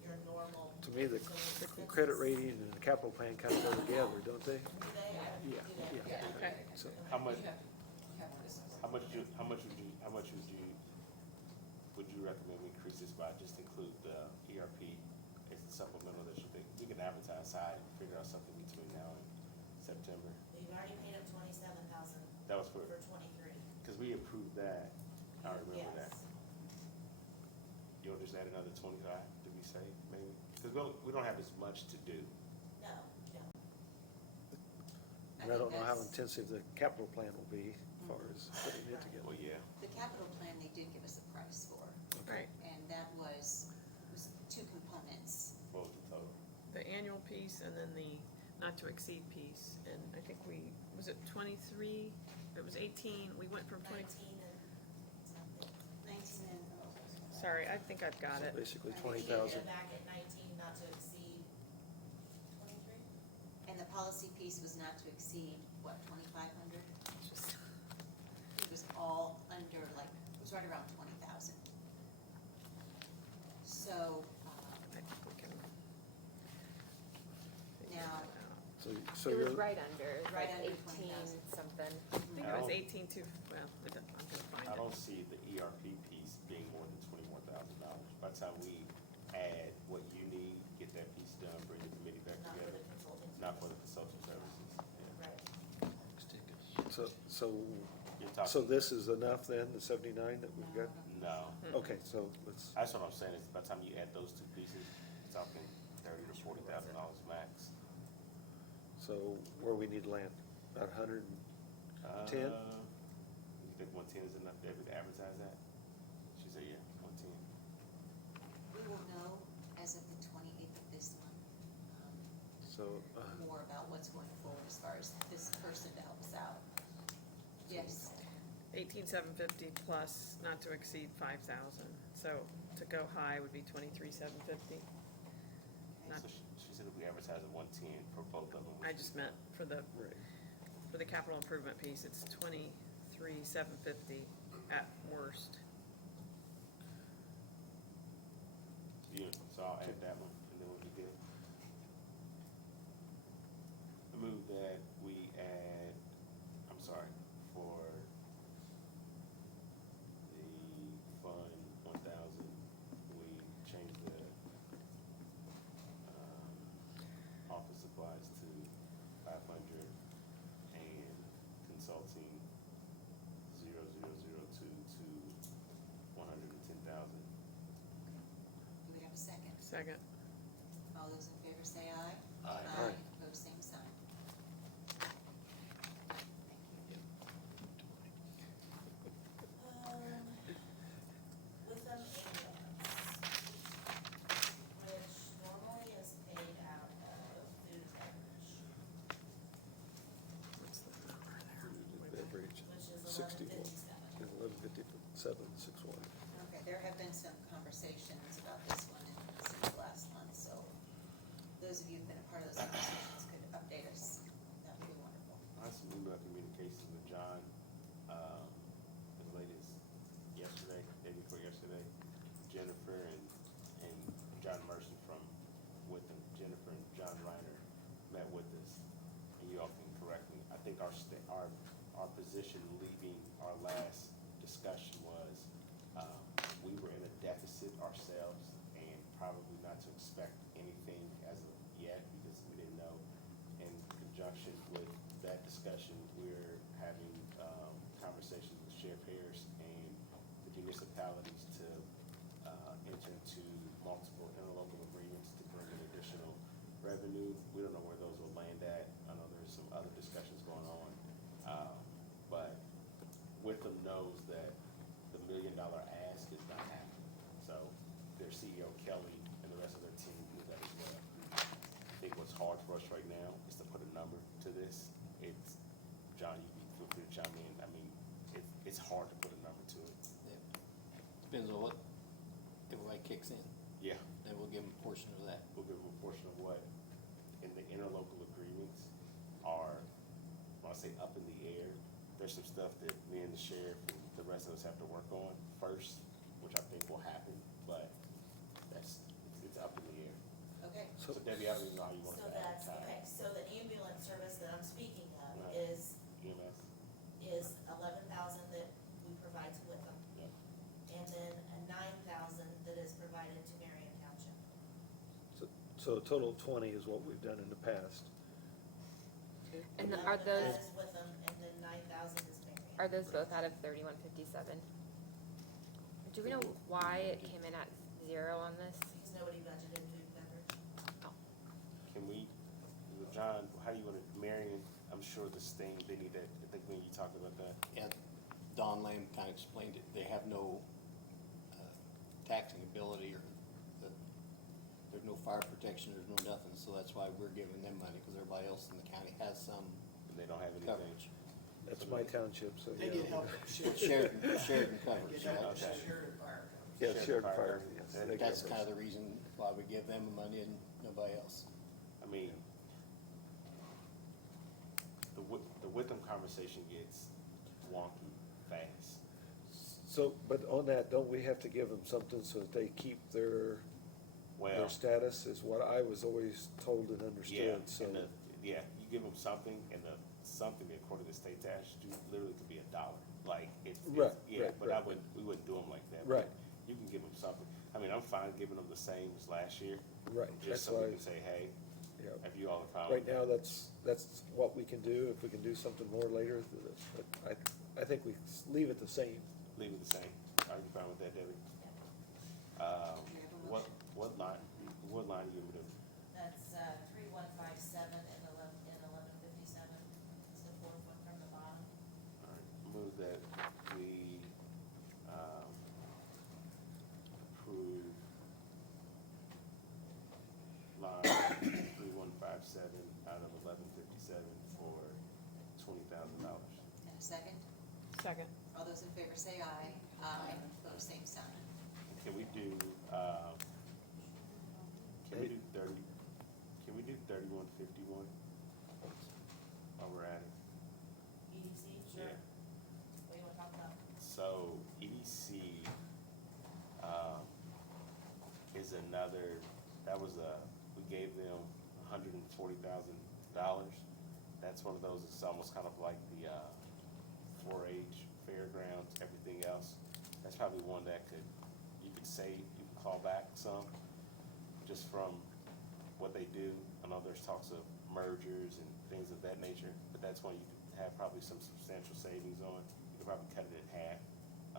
your normal. To me, the utilities credit expenses. rating and the capital plan kind of go together, don't they? Do they? I don't Yeah, do that. yeah. Okay. So, How much would you recommend we increase this by? Just include the ERP as a supplemental that you think, we can advertise side and figure out something between now and September. We've already paid up 27,000 That was for, for 23. cause we approved that, I remember that. Yes. You'll just add another 25 to be safe, maybe? Cause we don't have as much to do. No, no. and I don't know how think intensive the capital plan will be as far as putting it together. Well, yeah, The capital plan, they did give us a price for, Right, and that was two components. what was the total? the annual piece and then the not to exceed piece. And I think was it 23? It was 18, we went from 20. 19 and something. 19 and, Sorry, I think I've got it. Basically I 20,000. think you ended back at 19, not to exceed 23? and the policy piece was not to exceed, what, 2,500? It was all under, like, it was right around 20,000. So, I think we can figure Now- that out. So It you're, was right under, Right like under 18 20,000. something. I think it was don't- 18 to, well, I'm gonna find I it. don't see the ERP piece being more than $21,000. By the time we add what you need, get that piece done, bring the committee back Not for together, the consulting. not for the consulting services. Yeah. Right. Stickers. so You're So talking, this is enough then, the 79 that we've got? no, Okay, so let's, that's what I'm saying, is by the time you add those two pieces, talking $30,000 to $40,000 max. So where we need to land, about 110? You think 110 is enough, Debbie, to advertise that? She said, yeah, 110. We will know as of the 28th of this month, So, more about what's going forward as far as this person to help us out. Yes, 18,750 plus, not to exceed 5,000. So to go high would be 23,750. Not- So she said if we advertise at 110 for both of them. I just meant for the right. capital improvement piece, it's 23,750 at worst. Yeah, so I'll add that one, and then we'll be good. I move that we add, I'm sorry, for the fund 1,000, we change the, office supplies to 500 and consulting 0002 to 110,000. do we have a second? Second. All those in favor say aye. Aye. Aye. Opposed, same sign. With an ambulance, which normally is paid out of food and beverage, What's the number there? Beverage, which is 61, 1157. 1157.61. Okay, there have been some conversations about this one since last month, so those of you who've been a part of those conversations could update us. That would be wonderful. I had some email communications with John, as late as yesterday, day before yesterday. Jennifer and John Mercer from Witham, Jennifer and John Reiner met with us, and you all can correct me. I think our position leaving our last discussion was, we were in a deficit ourselves and probably not to expect anything as of yet because we didn't know. In conjunction with that discussion, we're having conversations with Sheriff Harris and the municipalities to enter into multiple interlocal agreements to bring in additional revenue. We don't know where those will land at. I know there's some other discussions going on. But Witham knows that the $1 million ask is not happening. So their CEO Kelly and the rest of their team knew that as well. I think what's hard for us right now is to put a number to this. It's, John, you can feel free to chime in. I mean, it's hard to put a number to it. Depends on what, if everybody kicks in, Yeah, then we'll give them a portion of that. we'll give them a portion of what in the interlocal agreements are, when I say up in the air, there's some stuff that me and the sheriff and the rest of us have to work on first, which I think will happen, but it's up in the air. Okay, So Debbie, I don't even know how you want So to that's, advertise. okay, so the ambulance service that I'm speaking of Right. is EMS, 11,000 that we provide to Wickham, yep. and then a 9,000 that is provided to Marion Township. So a total of 20 is what we've done in the past. And are 11 of those, that is Wickham, and then 9,000 is Marion. are those both out of 3157? Do we know why it came in at 0 on this? Because nobody budgeted food and beverage. Can we, John, how do you want to, Marion, I'm sure this thing, they need that, I think when you talked about that. Yeah, Don Lamb kind of explained it, they have no taxing ability or there's no fire protection, there's no nothing, so that's why we're giving them money, because everybody else in the county has some And they don't have anything. coverage. That's my township, so They yeah. get help from Shared Sheriff. coverage, Get help yeah. from Sheriff and Fire. Yeah, shared Sheriff fire, Fire. yes. And they That's cover kind us. of the reason why we give them the money and nobody else. I mean, the Witham conversation gets wonky fast. So, but on that, don't we have to give them something so that they keep their Well, status, is what I was always told and yeah, understood, so. and yeah, you give them something, and the something according to the state tax, literally could be $1. Like, Right, yeah, right, but right. we wouldn't do them like that. Right. But you can give them something. I mean, I'm fine giving them the same as last year, Right, just that's so why, we can say, hey, yeah. if you all are fine Right with now, that. that's what we can do. If we can do something more later, but I think we leave it the same. Leave it the same. Are you fine with that, Debbie? we have a motion. What line line you give me? That's, 3157 and 1157. It's the fourth one from the bottom. All right, move that we, approve line 3157 out of 1157 for $20,000. And a second? Second. All those in favor say aye. Aye. Opposed, same sign. Can we do, can we do 3151 while we're at it? EDC, sure. Yeah. What do you wanna talk about? So EDC, is another, we gave them $140,000. That's one of those, it's almost kind of like the, 4-H fairgrounds, everything else. That's probably one that you could call back some, just from what they do. I know there's talks of mergers and things of that nature, but that's one you could have probably some substantial savings on. You could probably cut it in half.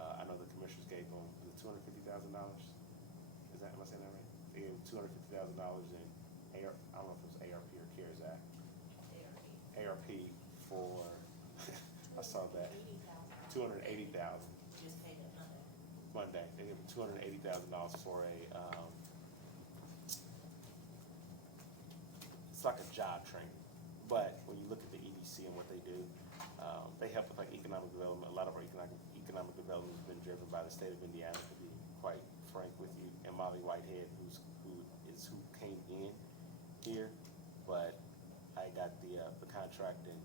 I know the commissioners gave them, was it $250,000? Am I saying that right? They gave $250,000 in I don't know if it was ARP or CARES Act. ARP for, I saw that, 280,000. Just paid it Monday. Monday. They gave $280,000 for it's like a job training. But when you look at the EDC and what they do, they help with like economic development. A lot of our economic development has been driven by the state of Indiana, to be quite frank with you, and Molly Whitehead, who came in here. But I got the contract and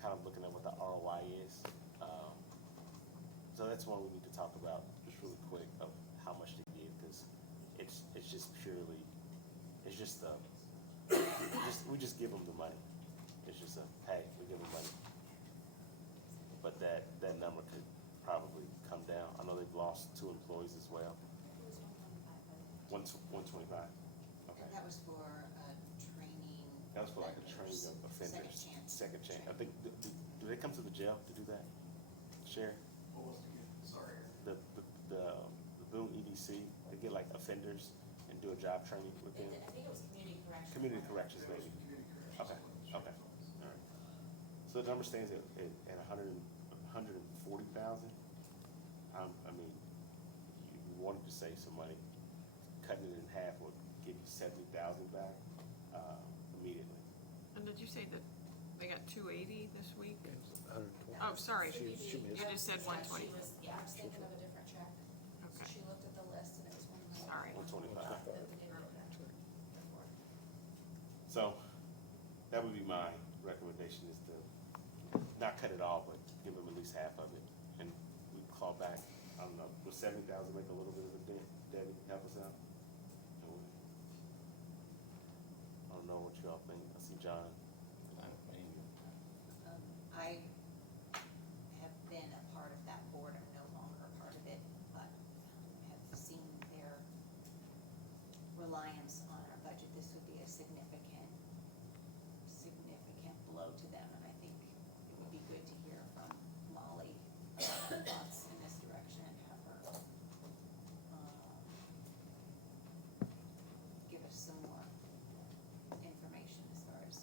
kind of looking at what the ROI is. So that's one we need to talk about just really quick of how much to give, because it's just purely, it's just we just give them the money. It's just hey, we give them money. But that number could probably come down. I know they've lost 2 employees as well. It was 125, but 125. Okay. And that was for training. That was for like a training of Second offenders. chance. Second chance. I think, do they come to the jail to do that? Sheriff? What was the, sorry. The Boone EDC, they get like offenders and do a job training with them? I think it was community corrections. Community corrections, maybe. Okay, okay, all right. So the number stands at 140,000. I mean, you wanted to save some money, cutting it in half would give you 70,000 back, immediately. And did you say that they got 280 this week? It was 120. Oh, sorry. She You missed. just said 120. I was thinking of a different check. So Okay. she looked at the list and it was one of the. Sorry. 125. That we didn't look at before. So, that would be my recommendation, is to not cut it all, but give them at least half of it. And we claw back, I don't know, would 70,000 make a little bit of a dent? Debbie, help us out? No way. I don't know what y'all think. I see John. I have been a part of that board. I'm no longer a part of it, but have seen their reliance on our budget. This would be a significant blow to them, and I think it would be good to hear from Molly about her thoughts in this direction and have her give us some more information as far as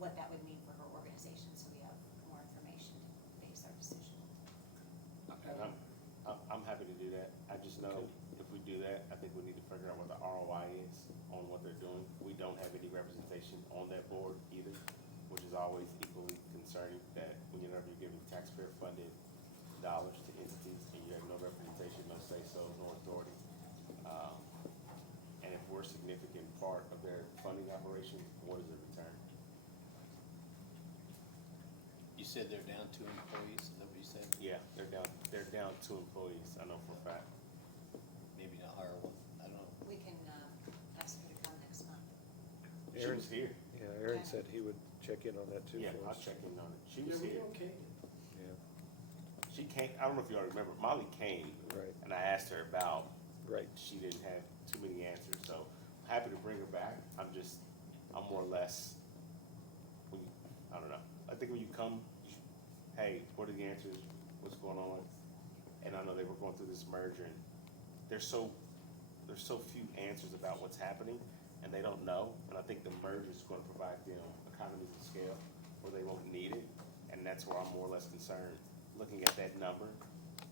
what that would mean for her organization, so we have more information to base our decision. And I'm happy to do that. I just know if we do that, I think we need to figure out what the ROI is on what they're doing. We don't have any representation on that board either, which is always equally concerning, that whenever you're giving taxpayer-funded dollars to entities and you have no representation, no say-so, no authority. And if we're a significant part of their funding operation, what is the return? You said they're down 2 employees, is that what you said? Yeah, they're down 2 employees, I know for a fact. Maybe not hire one, I don't know. We can ask her to come next month. She was here. Yeah, Aaron said he would check in on that too Yeah, for I'll us. check in on it. She was here. Okay. Yeah, She came, I don't know if you all remember, Molly came. Right. And I asked her about, right. she didn't have too many answers, so happy to bring her back. I'm more or less, I don't know. I think when you come, hey, what are the answers? What's going on? And I know they were going through this merger, and they're so there's so few answers about what's happening, and they don't know, and I think the merger is gonna provide them economies of scale where they won't need it, and that's where I'm more or less concerned, looking at that number.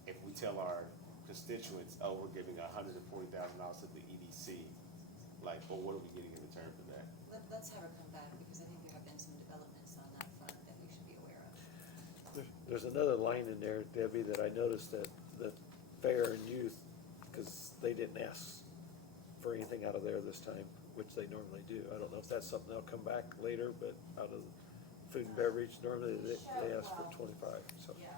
If we tell our constituents, oh, we're giving $140,000 to the EDC, like, well, what are we getting in return for that? Let's have her come back, because I think there have been some developments on that front that we should be aware of. There's another line in there, Debbie, that I noticed that fair and youth, because they didn't ask for anything out of there this time, which they normally do. I don't know if that's something they'll come back later, but out of food and beverage, normally they ask for 25, so. Yeah.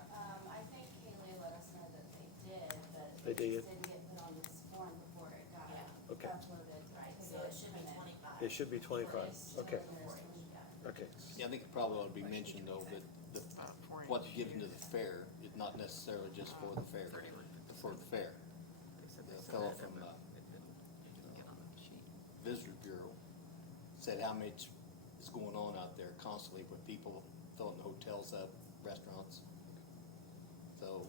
I think Haley let us know that they did, but They it did? just didn't get put on this form before it got Yeah. Okay. uploaded. Right, to so the it should be internet. 25. It should be 25, okay, Yeah. okay. Yeah, I think it probably ought to be mentioned though, that what's given to the fair is not necessarily just for the fair, for the fair. The fellow from, Visitor Bureau said how much is going on out there constantly with people filling the hotels up, restaurants. So,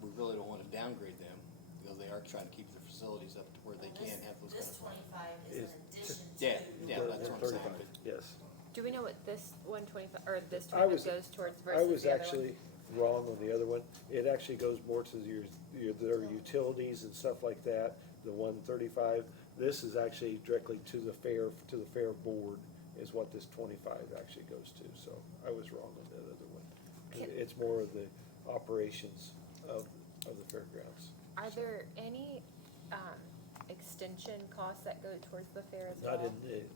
we really don't wanna downgrade them, because they are trying to keep their facilities up to where they Well, can this- have those kind This of. 25 is Is- in addition to. Yeah, yeah, that's what I'm saying, 35, but yes. Do we know what this 125, or this I 25 was- goes towards I versus was the other one? actually wrong on the other one. It actually goes more to their utilities and stuff like that, the 135. This is actually directly to the fair board is what this 25 actually goes to, so I was wrong on that other one. Can- It's more of the operations of the fairgrounds. Are there any, extension costs that go towards the fair as well?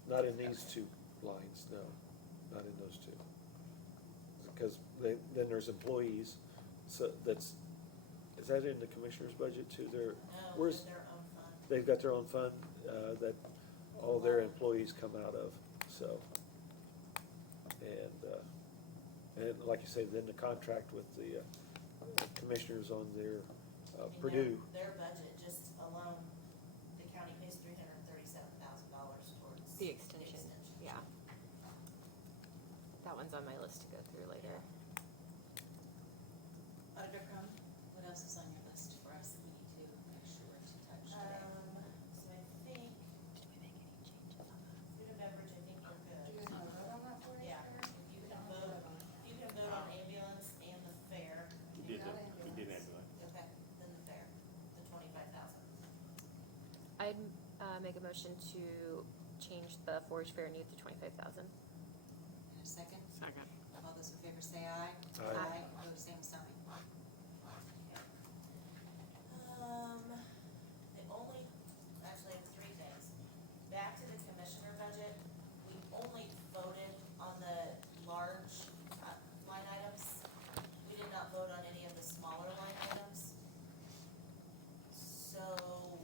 Not in these two lines, no, not in those two. Because then there's employees, so is that in the commissioner's budget too? No, Where's- their own fund. They've got their own fund, that all their employees come out of, so. And like you say, then the contract with the commissioners on their I mean, Purdue. Their budget, just alone, the county pays $337,000 towards. The extension, yeah. That one's on my list to go through later. Auditor Crum, what else is on your list for us that we need to make sure to touch today? So I think. Food and beverage, I think we're good. Do you guys wanna vote on that for us? Yeah, if you can vote, you can vote on ambulance and the fair. We did, Not we did ambulance. Okay, then the fair, the 25,000. I'd, make a motion to change the forage fair and youth to 25,000. And a second? Second. All those in favor say aye. Aye. Opposed, same sign. The only, actually, I have three things. Back to the commissioner budget, we only voted on the large line items. We did not vote on any of the smaller line items. So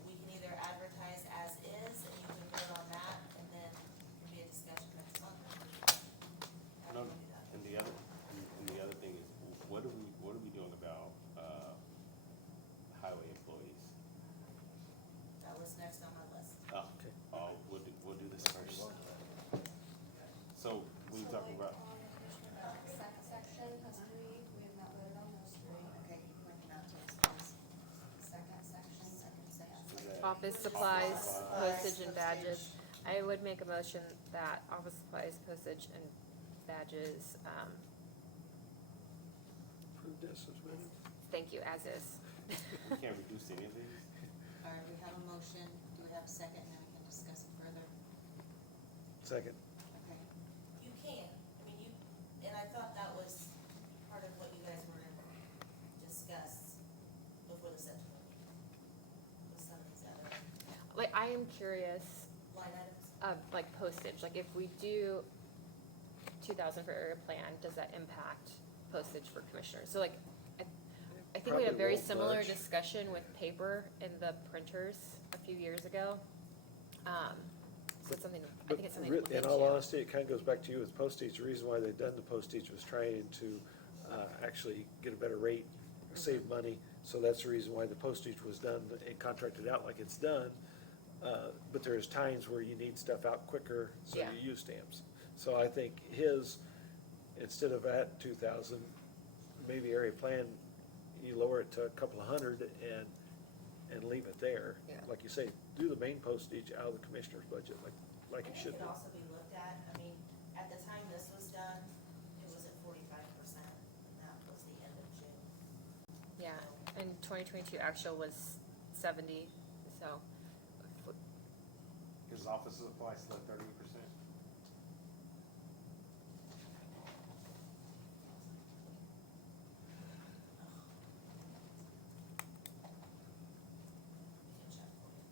we can either advertise as is, and you can vote on that, and then there can be a discussion next month. How do No, you do that? and the other thing is, what are we doing about, highway employees? That was next on my list. Oh, Okay. we'll do this first. So, we So talking like about, on the commissioner, second section has three, we have not voted on those three. Okay, point them out to us, please. Second section, Second section. is that Office supplies, supplies, postage and badges. postage. I would make a motion that office supplies, postage and badges, Approved as submitted. thank you, as is. we can't reduce any of these? All right, we have a motion, do we have a second, and then we can discuss it further? Second. Okay, You can, I mean, and I thought that was part of what you guys were gonna discuss before the September meeting. With some of these other Like, I am curious line items. of, like, postage, like, if we do 2,000 for area plan, does that impact postage for commissioners? So like, I think we had a Probably very won't similar much. discussion with paper in the printers a few years ago. So it's something, I think it's something to look In all into. honesty, it kind of goes back to you with postage. The reason why they've done the postage was trying to actually get a better rate, save money. So that's the reason why the postage was done and contracted out like it's done. But there's times where you need stuff out quicker, so Yeah. you use stamps. So I think his, instead of at 2,000, maybe area plan, you lower it to a couple of hundred and and leave it there. Yeah. Like you say, do the main postage out of the commissioner's budget, like And it it should could be. also be looked at, I mean, at the time this was done, it was at 45%, and that was the end of June. Yeah, and 2022 actual was 70, so. Is office supplies still 30%? I can check for you.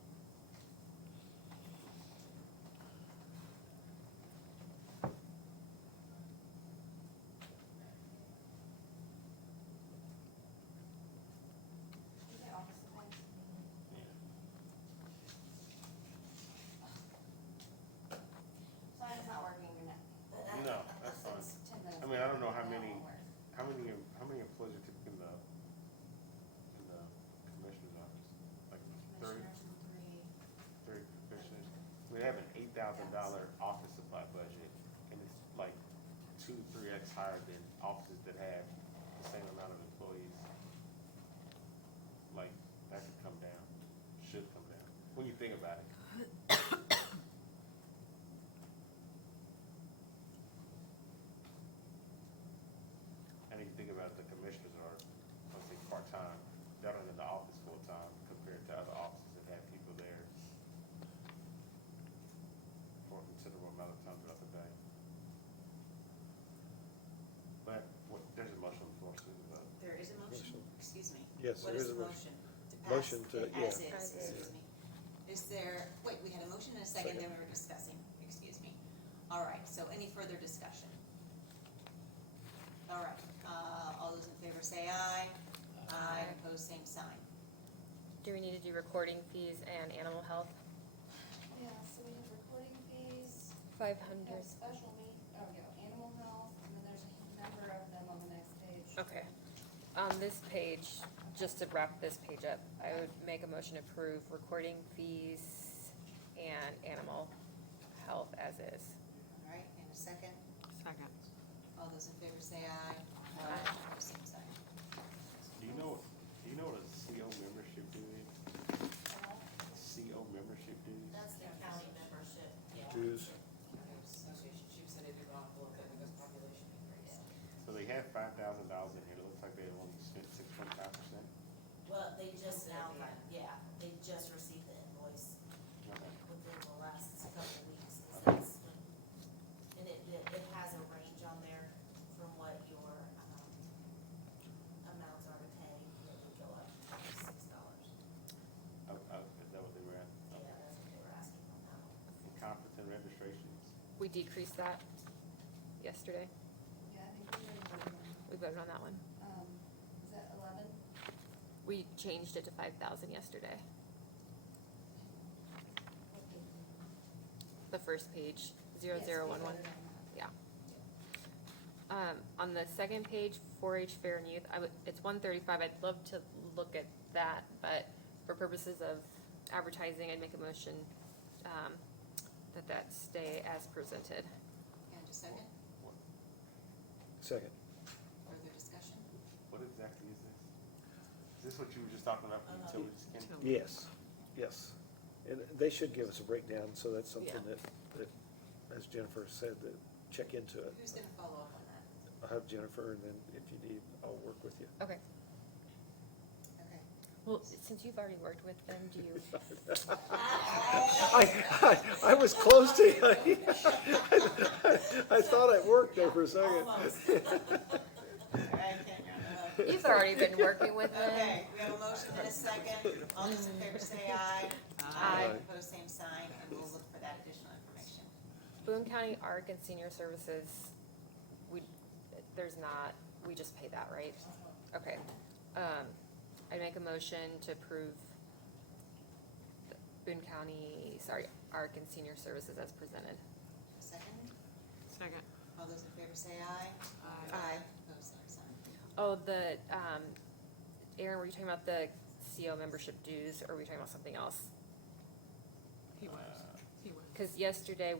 Okay, office supplies. Sign's not working, Renee. No, that's fine. It's 10 minutes. I mean, I don't know how Now it many, won't work. how many employees are typically in the commissioner's office? Like 30, Commissioners and 3. 30 commissioners? We have an $8,000 office supply budget, and it's like 2-3x higher than offices that have the same amount of employees. Like, that could come down, should come down, when you think about it. And if you think about it, the commissioners are, let's say, part-time, they're not in the office full-time compared to other offices that have people there for a considerable amount of time throughout the day. But, there's a motion on the floor, Susan, but There is a motion, Motion. excuse me. Yes, What there is is the a motion. motion? Motion to, pass yeah. As is, As is. excuse me. Is there, wait, we had a motion and a second, then we were discussing, excuse me. All right, so any further discussion? All right, all those in favor say aye. Aye. Opposed, same sign. Do we need to do recording fees and animal health? Yeah, so we have recording fees, 500. we have special meat, oh, yeah, animal health, and then there's a number of them on the next page. Okay. On this page, just to wrap this page up, I would make a motion to approve recording fees and animal health as is. All right, and a second. Second. All those in favor say aye. Aye. Opposed, same sign. do you know what a CO membership due is? CO membership dues? That's the county membership, yeah. Dues. So they have $5,000 in here, it looks like they only spent 6.5%. Well, they just now, yeah, they just received the invoice Okay. within the last couple of weeks, is that's when, and it has a range on there from what your, amounts are to pay, and it would go up to $6. Oh, is that what they were at? Yeah, that's what they were asking on that one. And conference and registrations, We decreased that yesterday. Yeah, I think we already voted on, We voted on that one. is that 11? We changed it to 5,000 yesterday. What page? The first page, Yes, we 0011. voted on that. Yeah. On the second page, 4-H Fair and Youth, it's 135, I'd love to look at that, but for purposes of advertising, I'd make a motion, that stay as presented. And a second, Second. further discussion? what exactly is this? Is this what you were just talking about, for utilities, Ken? Yes, yes. And they should give us a breakdown, so that's something Yeah. that, as Jennifer said, that check into it. Who's gonna follow up on that? I'll have Jennifer, and then if you need, I'll work with you. Okay. Okay. Well, since you've already worked with them, do you, I was close to, I thought it worked there for a second. Almost. All right, Kenya. you've already been working with them? Okay, we have a motion and a second. All those in favor say aye. Aye. Opposed, same sign, and we'll look for that additional information. Boone County ARC and Senior Services, we just pay that, right? Okay. I make a motion to approve the Boone County, ARC and Senior Services as presented. Second, Second. all those in favor say aye. Aye. Opposed, same sign. Oh, Aaron, were you talking about the CO membership dues, or were we talking about something else? He was. He was. Cause yesterday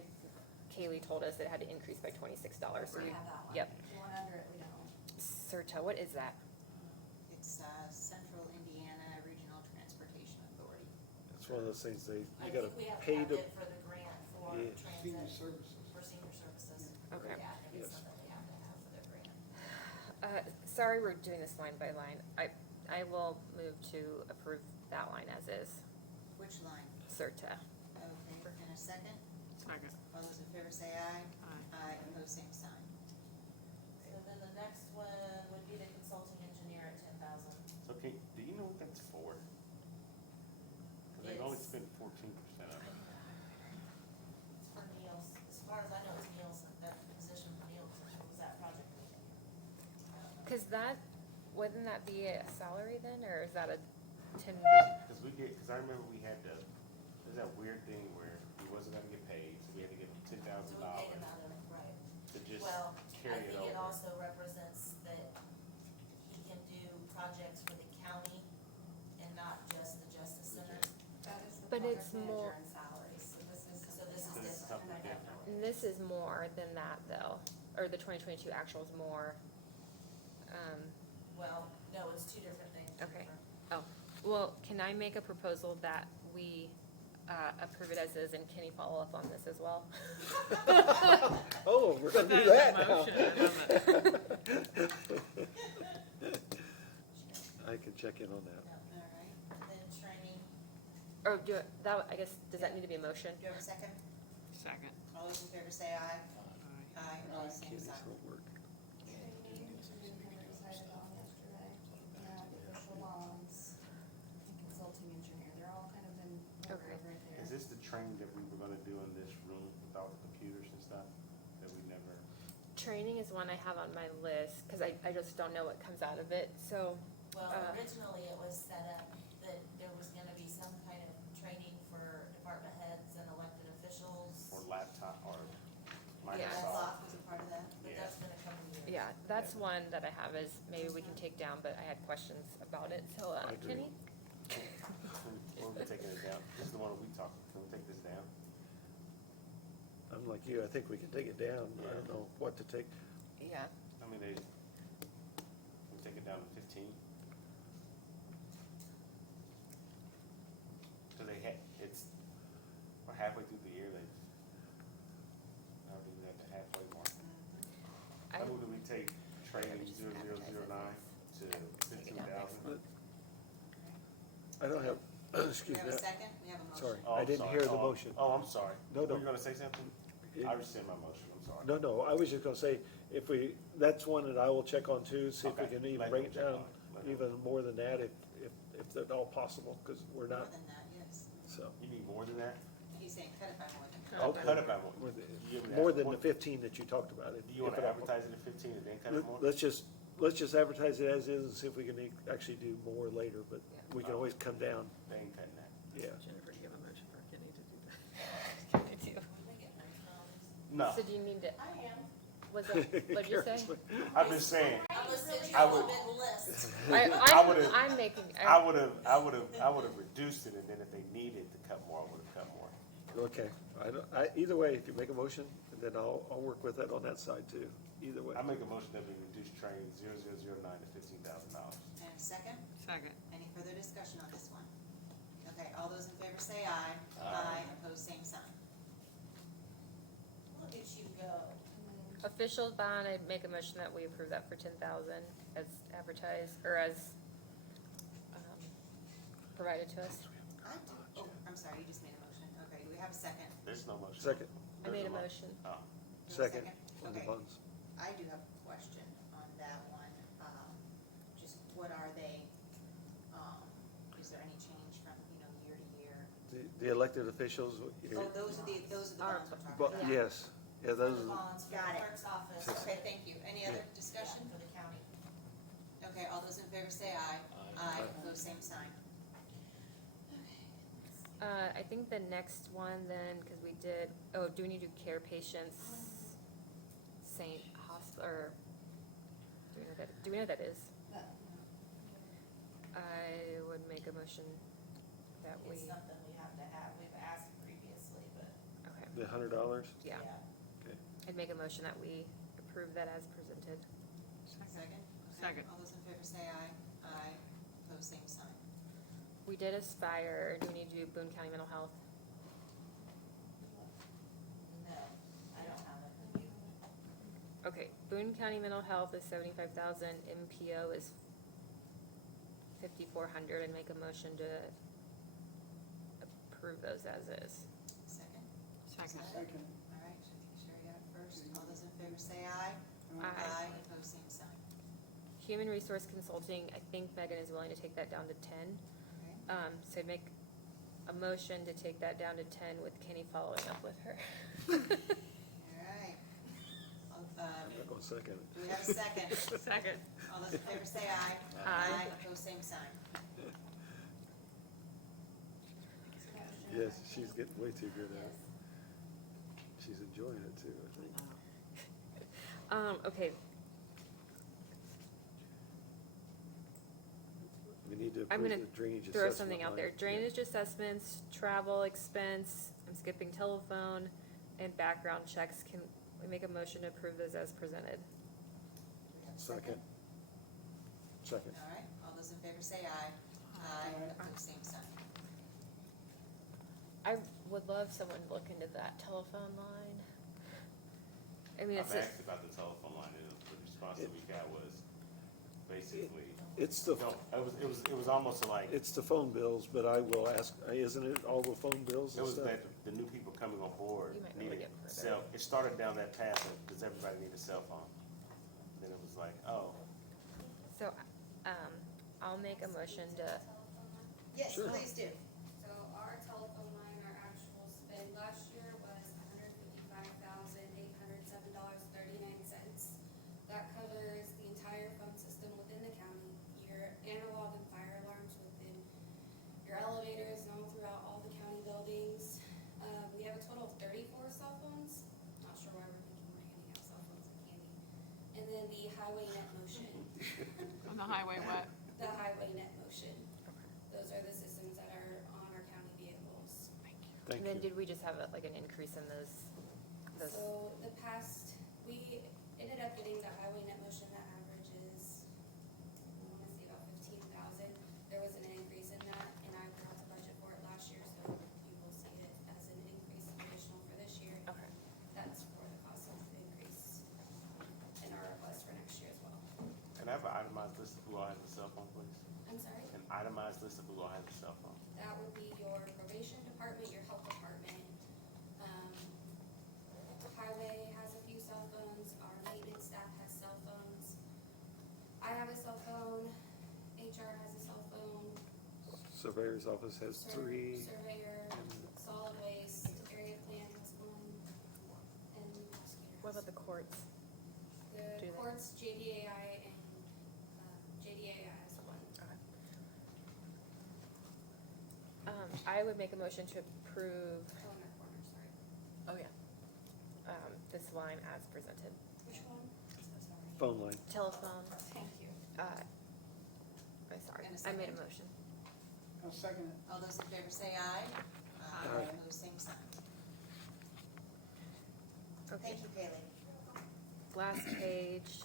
Kaylee told us it had to increase by $26, so We we, have that one. yep. The one under it, we don't. CERTA, what is that? It's, Central Indiana Regional Transportation It's one of those things I you think gotta we have to pay have to, it for the grant for Yeah. Senior transit, services. for senior services. Okay. Yeah, I think it's Yes. something we have to have for their grant. Sorry, we're doing this line by line. I will move to approve that line as is, Which line? CERTA. Okay, in a second, Second. all those in favor say aye. Aye. Aye, opposed, same sign. So then the next one would be the consulting engineer at 10,000. So do you know what that's for? Cause they've only It's- spent 14% of it. It's for Neil's, as far as I know, it's Neil's, that position for Neil was that project meeting. Cause that, wouldn't that be a salary then, or is that a 10? Cause I remember we had there's that weird thing where he wasn't gonna get paid, so we had to give him So we $10,000 paid him out of it, right. to just Well, carry I it think it over. also represents that he can do projects for the county and not just the Justice Center. That is the But project it's manager more- and salaries, so this is. So this is This is different. something different. And this is more than that though, or the 2022 actual is more. Well, no, it's two different things. two Okay. different- Well, can I make a proposal that we approve it as is, and can you follow up on this as well? oh, we're gonna Put do that that in now. motion, I love it. I can check in on that. All right, Then training, Or do it, that, I guess, does that need to be a motion? do you have a second? Second. All those in favor say aye. Aye. Aye, opposed, same Kitty's sign. homework. Training, we decided on yesterday, yeah, the official bonds, and consulting engineer, they're all kind of in order Okay. right there. Is this the training that we were gonna do in this room with all the computers and stuff that we never? Training is one I have on my list, cause I just don't know what comes out of it, so, well, Uh. originally it was set up that there was gonna be some kind of training for department heads and elected officials. Or laptop or Yeah. Microsoft? Block was a part of that. But Yeah. that's gonna come in years. yeah, that's one that I have is, maybe we can take down, but I had questions about it, so, I agree. Kenny? Or we taking it down? This is the one that we talked, can we take this down? I'm like you, I think we can take it down. I don't know what to take. Yeah. I mean, we take it down to 15? Cause we're halfway through the year, not even at the halfway mark. I, How do we take training just 0009 to Take it down next 15,000? I don't have, We excuse have me, a second, we have a motion. sorry, Oh, I I'm didn't sorry. hear the Oh, motion. Oh, I'm sorry. No, Were no. you gonna say something? It- I rescind my motion, I'm sorry. No, I was just gonna say, if that's one that I will check on too, see if we Okay, can even let bring him it check down on it. Let him. even more than that, if at all possible, cause we're More not, than that, yes. so. You need more than that? He's saying cut it by more than that. Oh, Okay. cut it by more. More Do than- you wanna More add- than the 15 that you talked about. Do you wanna advertise it at 15 and then cut it more? Let's just advertise it as is and see if we can actually do more later, but we can always come down, They ain't cutting that. yeah. Jennifer, do you have a motion for Kenny to do that? I do. We make it motion on this. No, So do you need to, I am. was it, what'd you say? I'm just saying, I'm gonna send you I a would- big list. I'm making, I would've reduced it, and then if they needed to cut more, I would've cut more. Okay, either way, if you make a motion, then I'll work with it on that side too, either way. I make a motion that we reduce training 0009 to $15,000. And a second, Second. any further discussion on this one? Okay, all those in favor say aye. Aye. Opposed, same sign. Look at you go. official bond, I'd make a motion that we approve that for 10,000 as advertised, or as, provided to us. I do, oh, I'm sorry, you just made a motion. Okay, do we have a second? There's no motion. Second. I made a There's no motion. Oh, Do we have a Second, on the Okay, bonds. I do have a question on that one. Just what are they, is there any change from, year to year? The elected officials, Oh, those are the Our- bonds we're but, talking about. yes, yeah, those, The bonds for Got the it. clerk's office. Okay, thank you. Any other Yeah, discussion? for the county. Okay, all those in favor say aye. Aye, opposed, same sign. I think the next one then, cause we did, do we need to do care patients, Saint Hospital, or, do we know what that is? I would make a motion that we, It's something we have to have. We've asked previously, but okay, the $100, yeah. I'd make a motion that we approve that as presented. Second? Okay, Second. All those in favor say aye. Aye, opposed, same sign. We did Aspire, do we need to do Boone County Mental Health? No, I don't have it. Okay, Boone County Mental Health is 75,000, MPO is 5,400, and make a motion to approve those as is. Second? Second. Second. All right, Sherry got it first. All those in favor say aye. Aye. Opposed, same sign. Human Resource Consulting, I think Megan is willing to take that down to 10. Okay. So I'd make a motion to take that down to 10 with Kenny following up with her. All right. I'm not gonna second Do we have a second? Second. All those in favor say aye. Aye. Opposed, same sign. it. Yes, she's getting way too good at it. She's enjoying it too, I think. Okay, We need to I'm approve gonna the drainage assessment. throw something out line. there. Yeah. Drainage assessments, travel expense, I'm skipping telephone, and background checks. Can we make a motion to approve those as presented? Do we have a Second. Second. All right, all those in favor say aye. Opposed, same sign. I would love someone to look into that telephone line. I mean, I've it's, asked about the telephone line, and the response that we got was basically, It's the, no, it was almost like, it's the phone bills, but I will ask, isn't it all the phone bills it and was stuff? that the new people coming on board You might wanna needed get further. it started down that path of, does everybody need a cell phone? Then it was like, oh, so, I'll make a motion to, Yes, Sure. please do. So our telephone line, our actual spend last year was $155,807.39. That covers the entire phone system within the county, your analog and fire alarms within your elevators and all throughout all the county buildings. We have a total of 34 cell phones. Not sure why we're thinking we're handing out cell phones and candy. And then the highway net motion. On the highway what? The highway net motion. Those are the systems that are on our county vehicles. Thank and then you. did we just have like an increase in those? So the past, we ended up getting the highway net motion that averages, I wanna say about 15,000. There was an increase in that, and I forgot to budget for it last year, so you will see it as an increase additional for this year. Okay. That's for the cost of the increase in our request for next year as well. can I have an itemized list of who all has a cell phone, please? I'm sorry? An itemized list of who all has a cell phone. That would be your probation department, your health department. Highway has a few cell phones, our maintenance staff has cell phones. I have a cell phone, HR has a cell phone. Surveyor's office has three. Surveyor, solid waste, area plan has one, and prosecutor What has. about the courts? do The they- courts, JDAI and, JDAI has one. I would make a motion to approve, Oh, in our corner, sorry. oh yeah, this line as presented. Which one? So sorry. Phone line. Telephone, Thank you. I'm sorry, And a I made a second? motion. I'll second it. All those in favor say aye. Aye. Opposed, same sign. Okay, Thank you, Kaylee. last page.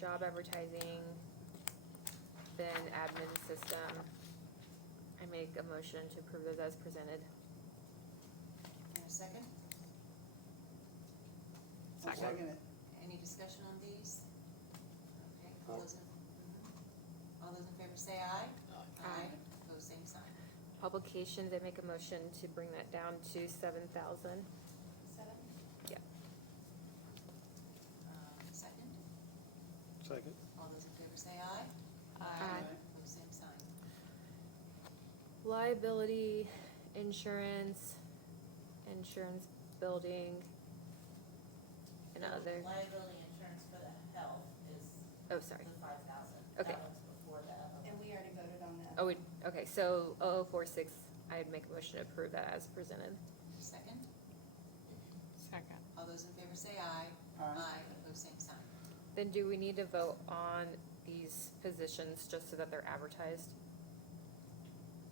Job advertising, then admin system. I make a motion to approve those as presented. And a second? I'll Second. second it. Any discussion on these? Okay, all those in favor say aye. Aye. Opposed, same sign. Publications, I make a motion to bring that down to 7,000. 7? Second? Second. All those in favor say aye. Aye. Opposed, same sign. Liability, insurance, building, and other, Liability insurance for the health is oh, sorry. the 5,000. Okay. That was before the other one. And we already voted on that. Oh, okay, so 0046, I'd make a motion to approve that as presented. Second? Second. All those in favor say aye. Aye. Opposed, same sign. Then do we need to vote on these positions just so that they're advertised?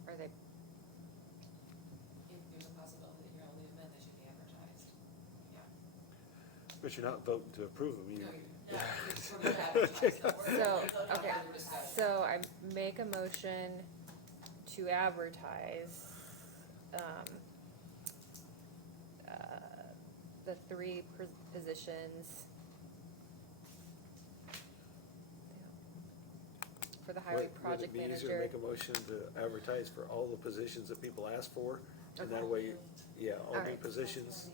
Are they, If there's a possibility that you're gonna leave them in, they should be advertised. But you're not voting to approve them, you, No, No, we're gonna advertise them. We're So, gonna go to okay, another discussion. so I make a motion to advertise, the three positions for the highway project Would it be easier to manager. make a motion to advertise for all the positions that people ask for? And that Okay. way, yeah, all new Alright. positions,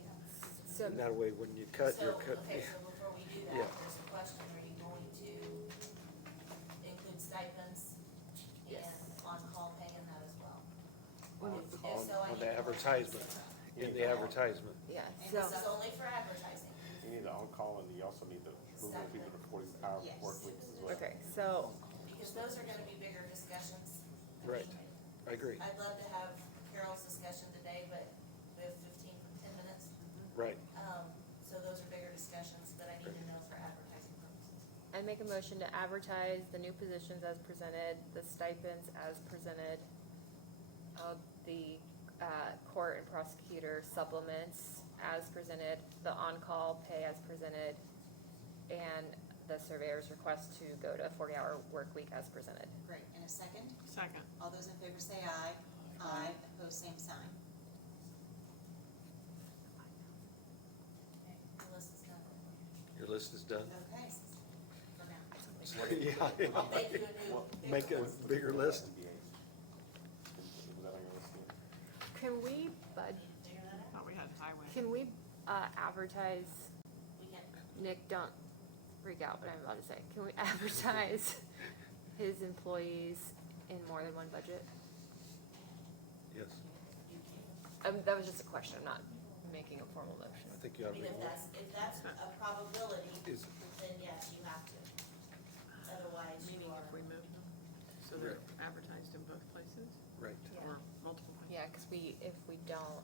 So, and that way, when you cut, you're cut. Okay, so before we do that, Yeah. there's a question, are you going to include stipends Yes. and on-call pay in that as well? When- If On so, I on need the a motion. advertisement, in the advertisement. yeah, And so, this is only for advertising. You need the on-call, and you also need the moving people to 40-hour Yes. work weeks as well. okay, so, Because those are gonna be bigger discussions. I Right. mean, I agree, I'd love to have Carol's discussion today, but we have 10 minutes. right. So those are bigger discussions, but I need to know for advertising purposes. I make a motion to advertise the new positions as presented, the stipends as presented, the, court and prosecutor supplements as presented, the on-call pay as presented, and the surveyor's request to go to a 40-hour work week as presented. Great, and a second? Second. All those in favor say aye. Aye. Opposed, same sign. Okay, the list is done. Your list is done? Okay, for now. Yeah. I'll make you a new. Make a bigger list. Was that on your list here? Can we Figure that out? Thought we had highway. can we, advertise, We can. Nick, don't freak out what I'm about to say, can we advertise his employees in more than one budget? Yes, That was just a question, I'm not making a formal motion. I think you I ought to mean, be. if that's a probability, Is, then yes, you have to. Otherwise, you Meaning are. if we move them, so they're advertised in both places, right. Yeah. or multiple places? Yeah, cause if we don't,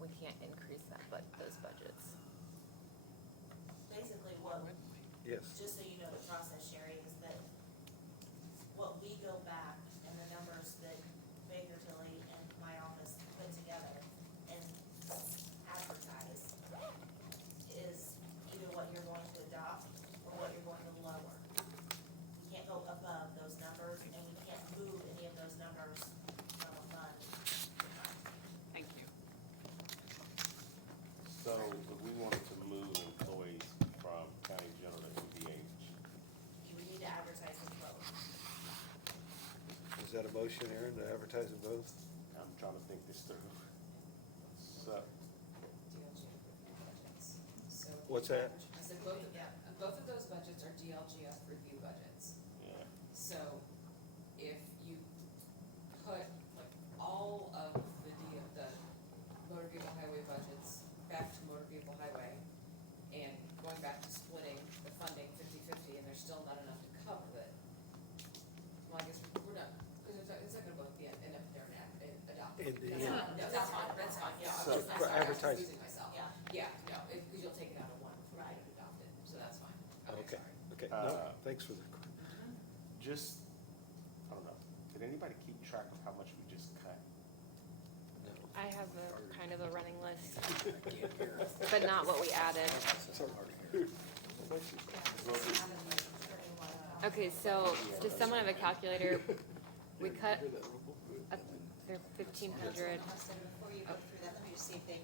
we can't increase that, those budgets. Basically, what, Yes, just so you know the process, Sherry, is that what we go back and the numbers that Baker Tilly and my office put together and advertise is either what you're going to adopt or what you're going to lower. We can't go above those numbers, and we can't move any of those numbers from a fund to fund. Thank you. So if we wanted to move employees from county general to MVH, You would need to advertise them both. is that a motion, Aaron, to advertise them both? I'm trying to think this through. So, So. What's that? I said both of those budgets are DLGF review budgets. yeah, So if you put like all of the motor vehicle highway budgets back to motor vehicle highway and going back to splitting the funding 50-50 and there's still not enough to cover it, well, I guess we're not, because it's not gonna both be end up there and adopted. And- No, that's fine, yeah, I So was just, for I'm advertising- confusing myself. Yeah. Yeah, no, because you'll take it out of one before you get it adopted, so that's fine. Okay, Sorry. okay, no, thanks for the, just, I don't know, did anybody keep track of how much we just cut? no. I have a kind of a running list, but not what we added. Okay, so does someone have a calculator? We cut, they're 1,500. So before you go through that, let me just see if they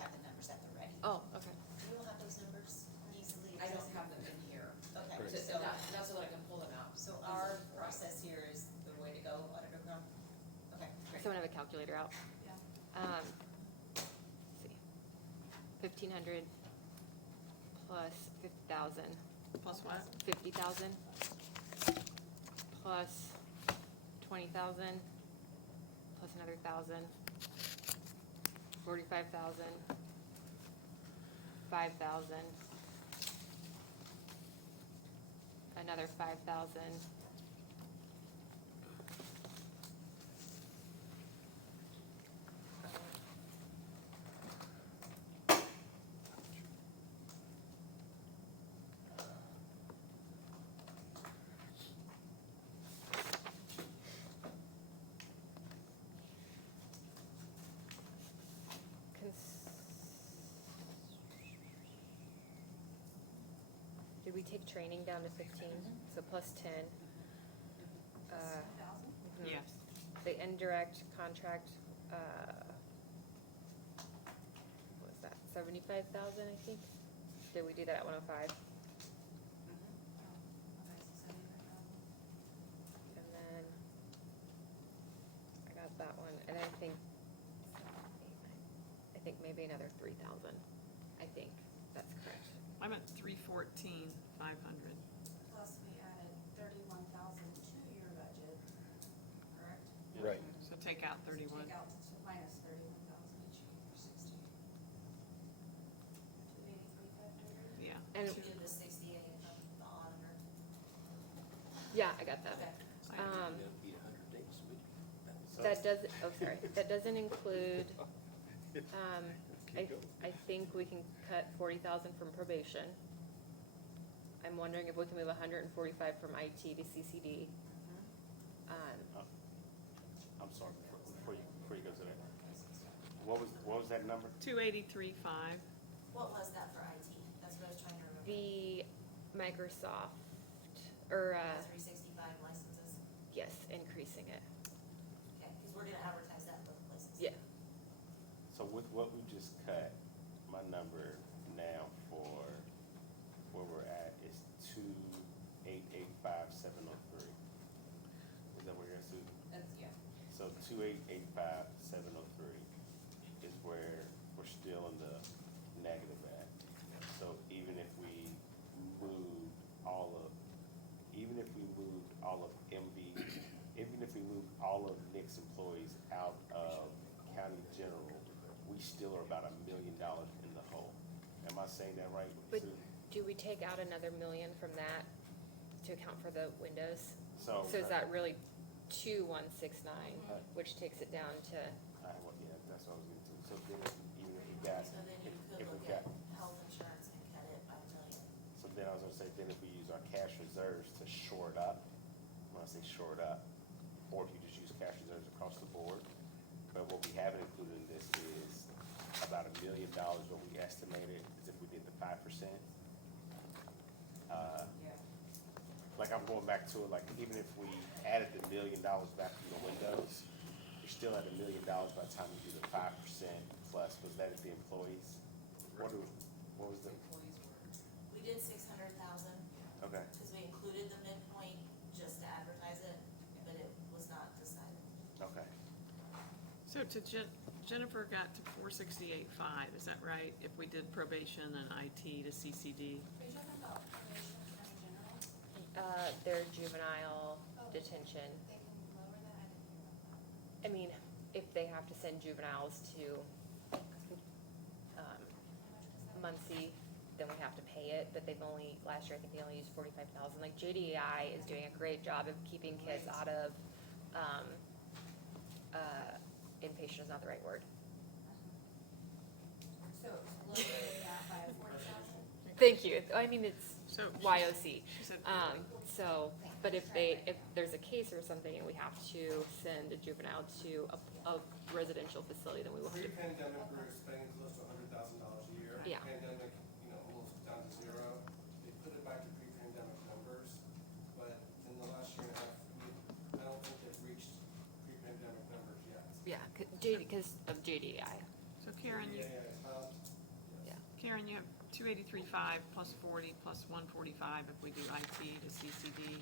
have the numbers at the ready. Oh, okay. We will have those numbers easily I don't accessible. have them in here, Okay, so so, not so that I can pull them out. so our process here is the way to go, Auditor Crum? Okay, great. Someone have a calculator out? Yeah. Let's see. 1,500 plus 50,000, Plus what? 50,000 plus 20,000 plus another 1,000, 45,000, 5,000, another 5,000. Did did we take training down to 15? So plus 10. Mhm. Yes. The indirect contract, what was that, 75,000, I think? Did we do that at 105? And then I got that one, and I think maybe another 3,000. I think that's correct. I'm at 314,500. Plus we added 31,000 to your budget, correct? Right. So take out 31. Take out, so minus 31,000 each year, 60. 283,500? Yeah. And, You did the 68 from the auditor. yeah, I got that. Okay. That'd be 100 days, would you? So- That does, oh, sorry, that doesn't include, Keep going. I think we can cut 40,000 from probation. I'm wondering if we can move 145 from IT to CCD. I'm sorry, before you go to that, what was that number? 283,500. What was that for IT? That's what I was trying to remember. The Microsoft, or, 365 licenses. yes, increasing it. Okay, because we're gonna advertise that both places. Yeah. So with what we just cut, my number now for where we're at is 2885703. Is that where you're at, Susan? That's, yeah. So 2885703 is where we're still in the negative at. So even if we moved all of MB, even if we moved all of Nick's employees out of county general, we still are about $1 million in the hole. Am I saying that right, But Susan? do we take out another million from that to account for the windows? So So is that really 2,169, which takes it down to, yeah, that's what I was getting to. So then, even if we got, So then you could if we look got, at health insurance and cut it by $1 million. so then I was gonna say, then if we use our cash reserves to shore it up, when I say shore it up, or if you just use cash reserves across the board, but what we haven't included in this is about $1 million, what we estimated is if we did the 5%. Yeah. Like I'm going back to it, like even if we added the $1 million back from the windows, you're still at $1 million by the time you do the 5% plus, was that at the employees? What was the, Employees were. We did 600,000, okay, because we included the midpoint just to advertise it, but it was not decided. okay. So to Jennifer got to 468,500, is that right? If we did probation and IT to CCD? Are you talking about probation county general? their juvenile detention? They can lower that, I didn't hear about that. I mean, if they have to send juveniles to, How much was that? Muncie, then we have to pay it, but they've only, last year, I think they only used 45,000. Like JDI is doing a great job of keeping kids out of, inpatient is not the right word. So lowering that by 40,000? Thank you. I mean, it's So YOC. she said, So, but if there's a case or something and we have to send a juvenile to a residential facility, then we will have to. Pre-pandemic, we were spending close to $100,000 a year. Yeah. Pandemic, almost down to zero. They put it back to pre-pandemic numbers, but in the last year and a half, I don't think they've reached pre-pandemic numbers yet. Yeah, because of JDI. so Karen, you, Karen, you have 283,500 plus 40 plus 145 if we do IT to CCD.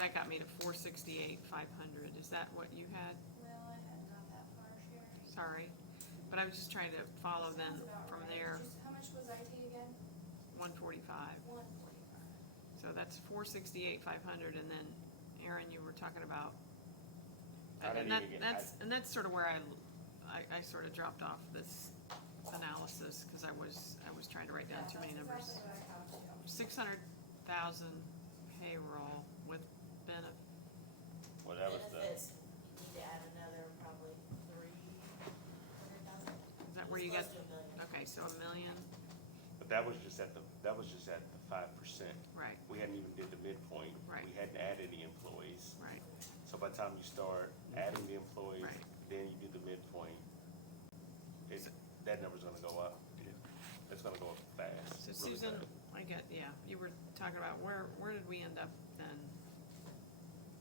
That got me to 468,500. Is that what you had? Well, I had not that far, Sherry. Sorry, but I was just trying to follow then Sounds about from right. there, How much was IT again? 145. 145. So that's 468,500, and then Aaron, you were talking about. I didn't even get- And that's sort of where I sort of dropped off this analysis, because I was trying to write down too many numbers. That's exactly what I have too. 600,000 payroll with benefit. Well, that was the, Benefits, you need to add another probably 300,000. Is that where you got? Close to $1 million. Okay, so $1 million, but that was just at the 5%. right, We hadn't even did the midpoint. Right. We hadn't added any employees. right. So by the time you start adding the employees, Right. then you do the midpoint, that number's gonna go up. It's gonna go up fast. So really Susan, fast. I get, yeah, talking about, where did we end up then?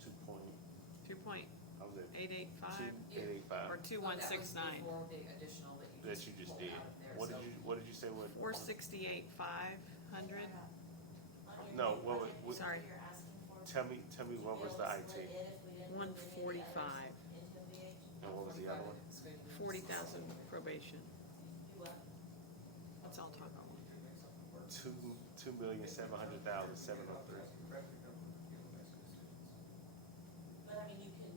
2.885 2.885 or But 2169? that was before the additional that that you you just pulled did. out of there, What so. did you say what? 468,500. On your No, new what- budget, what- Sorry. you're asking for, Tell me what would was you the be able to split IT? it if we didn't move any of the 145. others into VH? And what was the other one? 40,000 probation. You what? That's all talk about. 2,700,703. But I mean, you can,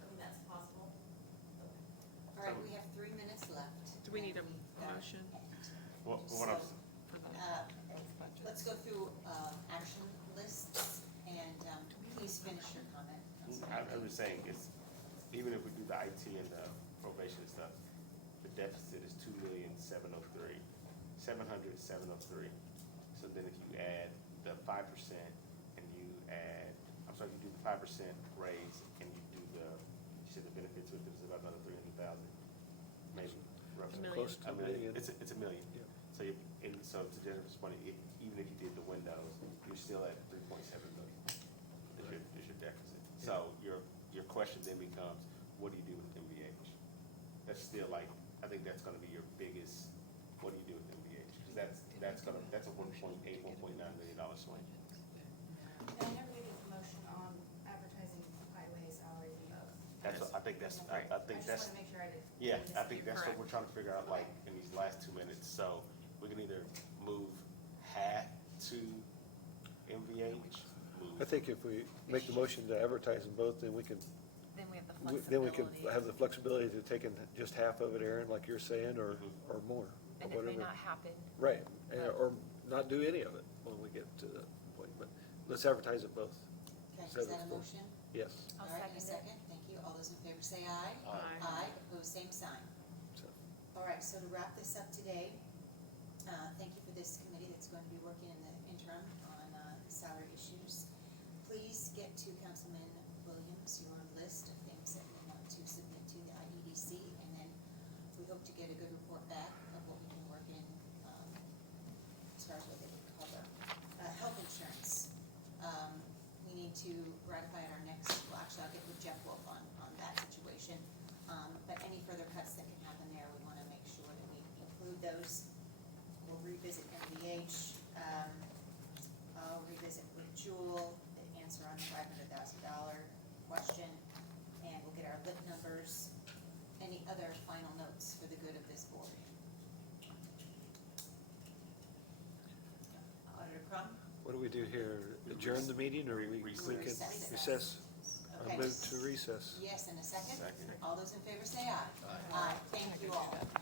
I mean, that's possible. All right, we have 3 minutes left. Do we need a and we've got- motion What I'm, So, for the uh, budget? let's go through, action lists, and, please finish your comment. I'm just saying, it's, even if we do the IT and the probation and stuff, the deficit is 2,703,703. So then if you add the 5% and you add, I'm sorry, you do the 5% raise and you do you said the benefits with it is about another 300,000, maybe roughly. Million. Close to A a million. It's a million. Yeah. So you, and so to Jennifer's point, even if you did the windows, you're still at 3.7 million. Is your deficit. So your question then becomes, what do you do with MVH? That's still like, I think that's gonna be your biggest, what do you do with MVH? Cause that's a $1.8, $1.9 million swing. And I never gave you a motion on advertising highway salaries and both. That's, what- I think that's, I think I that's, just wanna make sure I did. yeah, I think You're that's what correct. we're trying to figure out, like, in these last 2 minutes. So we can either move half to MVH, I think if we make the motion to advertise them both, then we can, Then we have the then we can flexibility. have the flexibility to take in just half of it, Aaron, like you're saying, or more, or And it may whatever. not happen. Right, or not do any of it when we get to that point, but let's advertise it both. Okay, is Set that it a for- motion? Yes. I'll All right, and a second it. second, thank you. All those in favor say aye. Aye. Aye, opposed, same sign. So, All right, so to wrap this up today, thank you for this committee that's going to be working in the interim on salary issues. Please get to Councilman Williams your list of things that we want to submit to the IEDC, and then we hope to get a good report back of what we can work in, as far as what they would cover. Health insurance, we need to ratify at our next, well, actually, I'll get with Jeff Wolf on that situation. But any further cuts that can happen there, we wanna make sure that we include those. We'll revisit MVH, I'll revisit with Jewel, the answer on the $500,000 question, and we'll get our lit numbers. Any other final notes for the good of this board? Auditor Crum? what do we do here? Adjourn the meeting, or we can Recess. recess? Okay. I move to recess. Yes, in a second? Second. All those in favor say aye. Aye, thank you all. I don't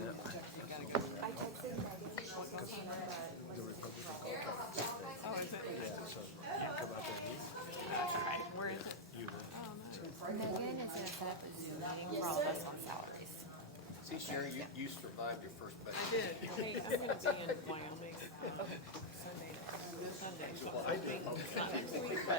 know if you're gonna do it. I texted Megan. Oh, is it? Alright, where is it? Oh, no. Megan is gonna set up a Zoom meeting for all of us on salaries. See, Sherry, you survived your first budget. I did. Hey, I'm gonna be in Wyoming, Sunday, so I'll be, not next week, but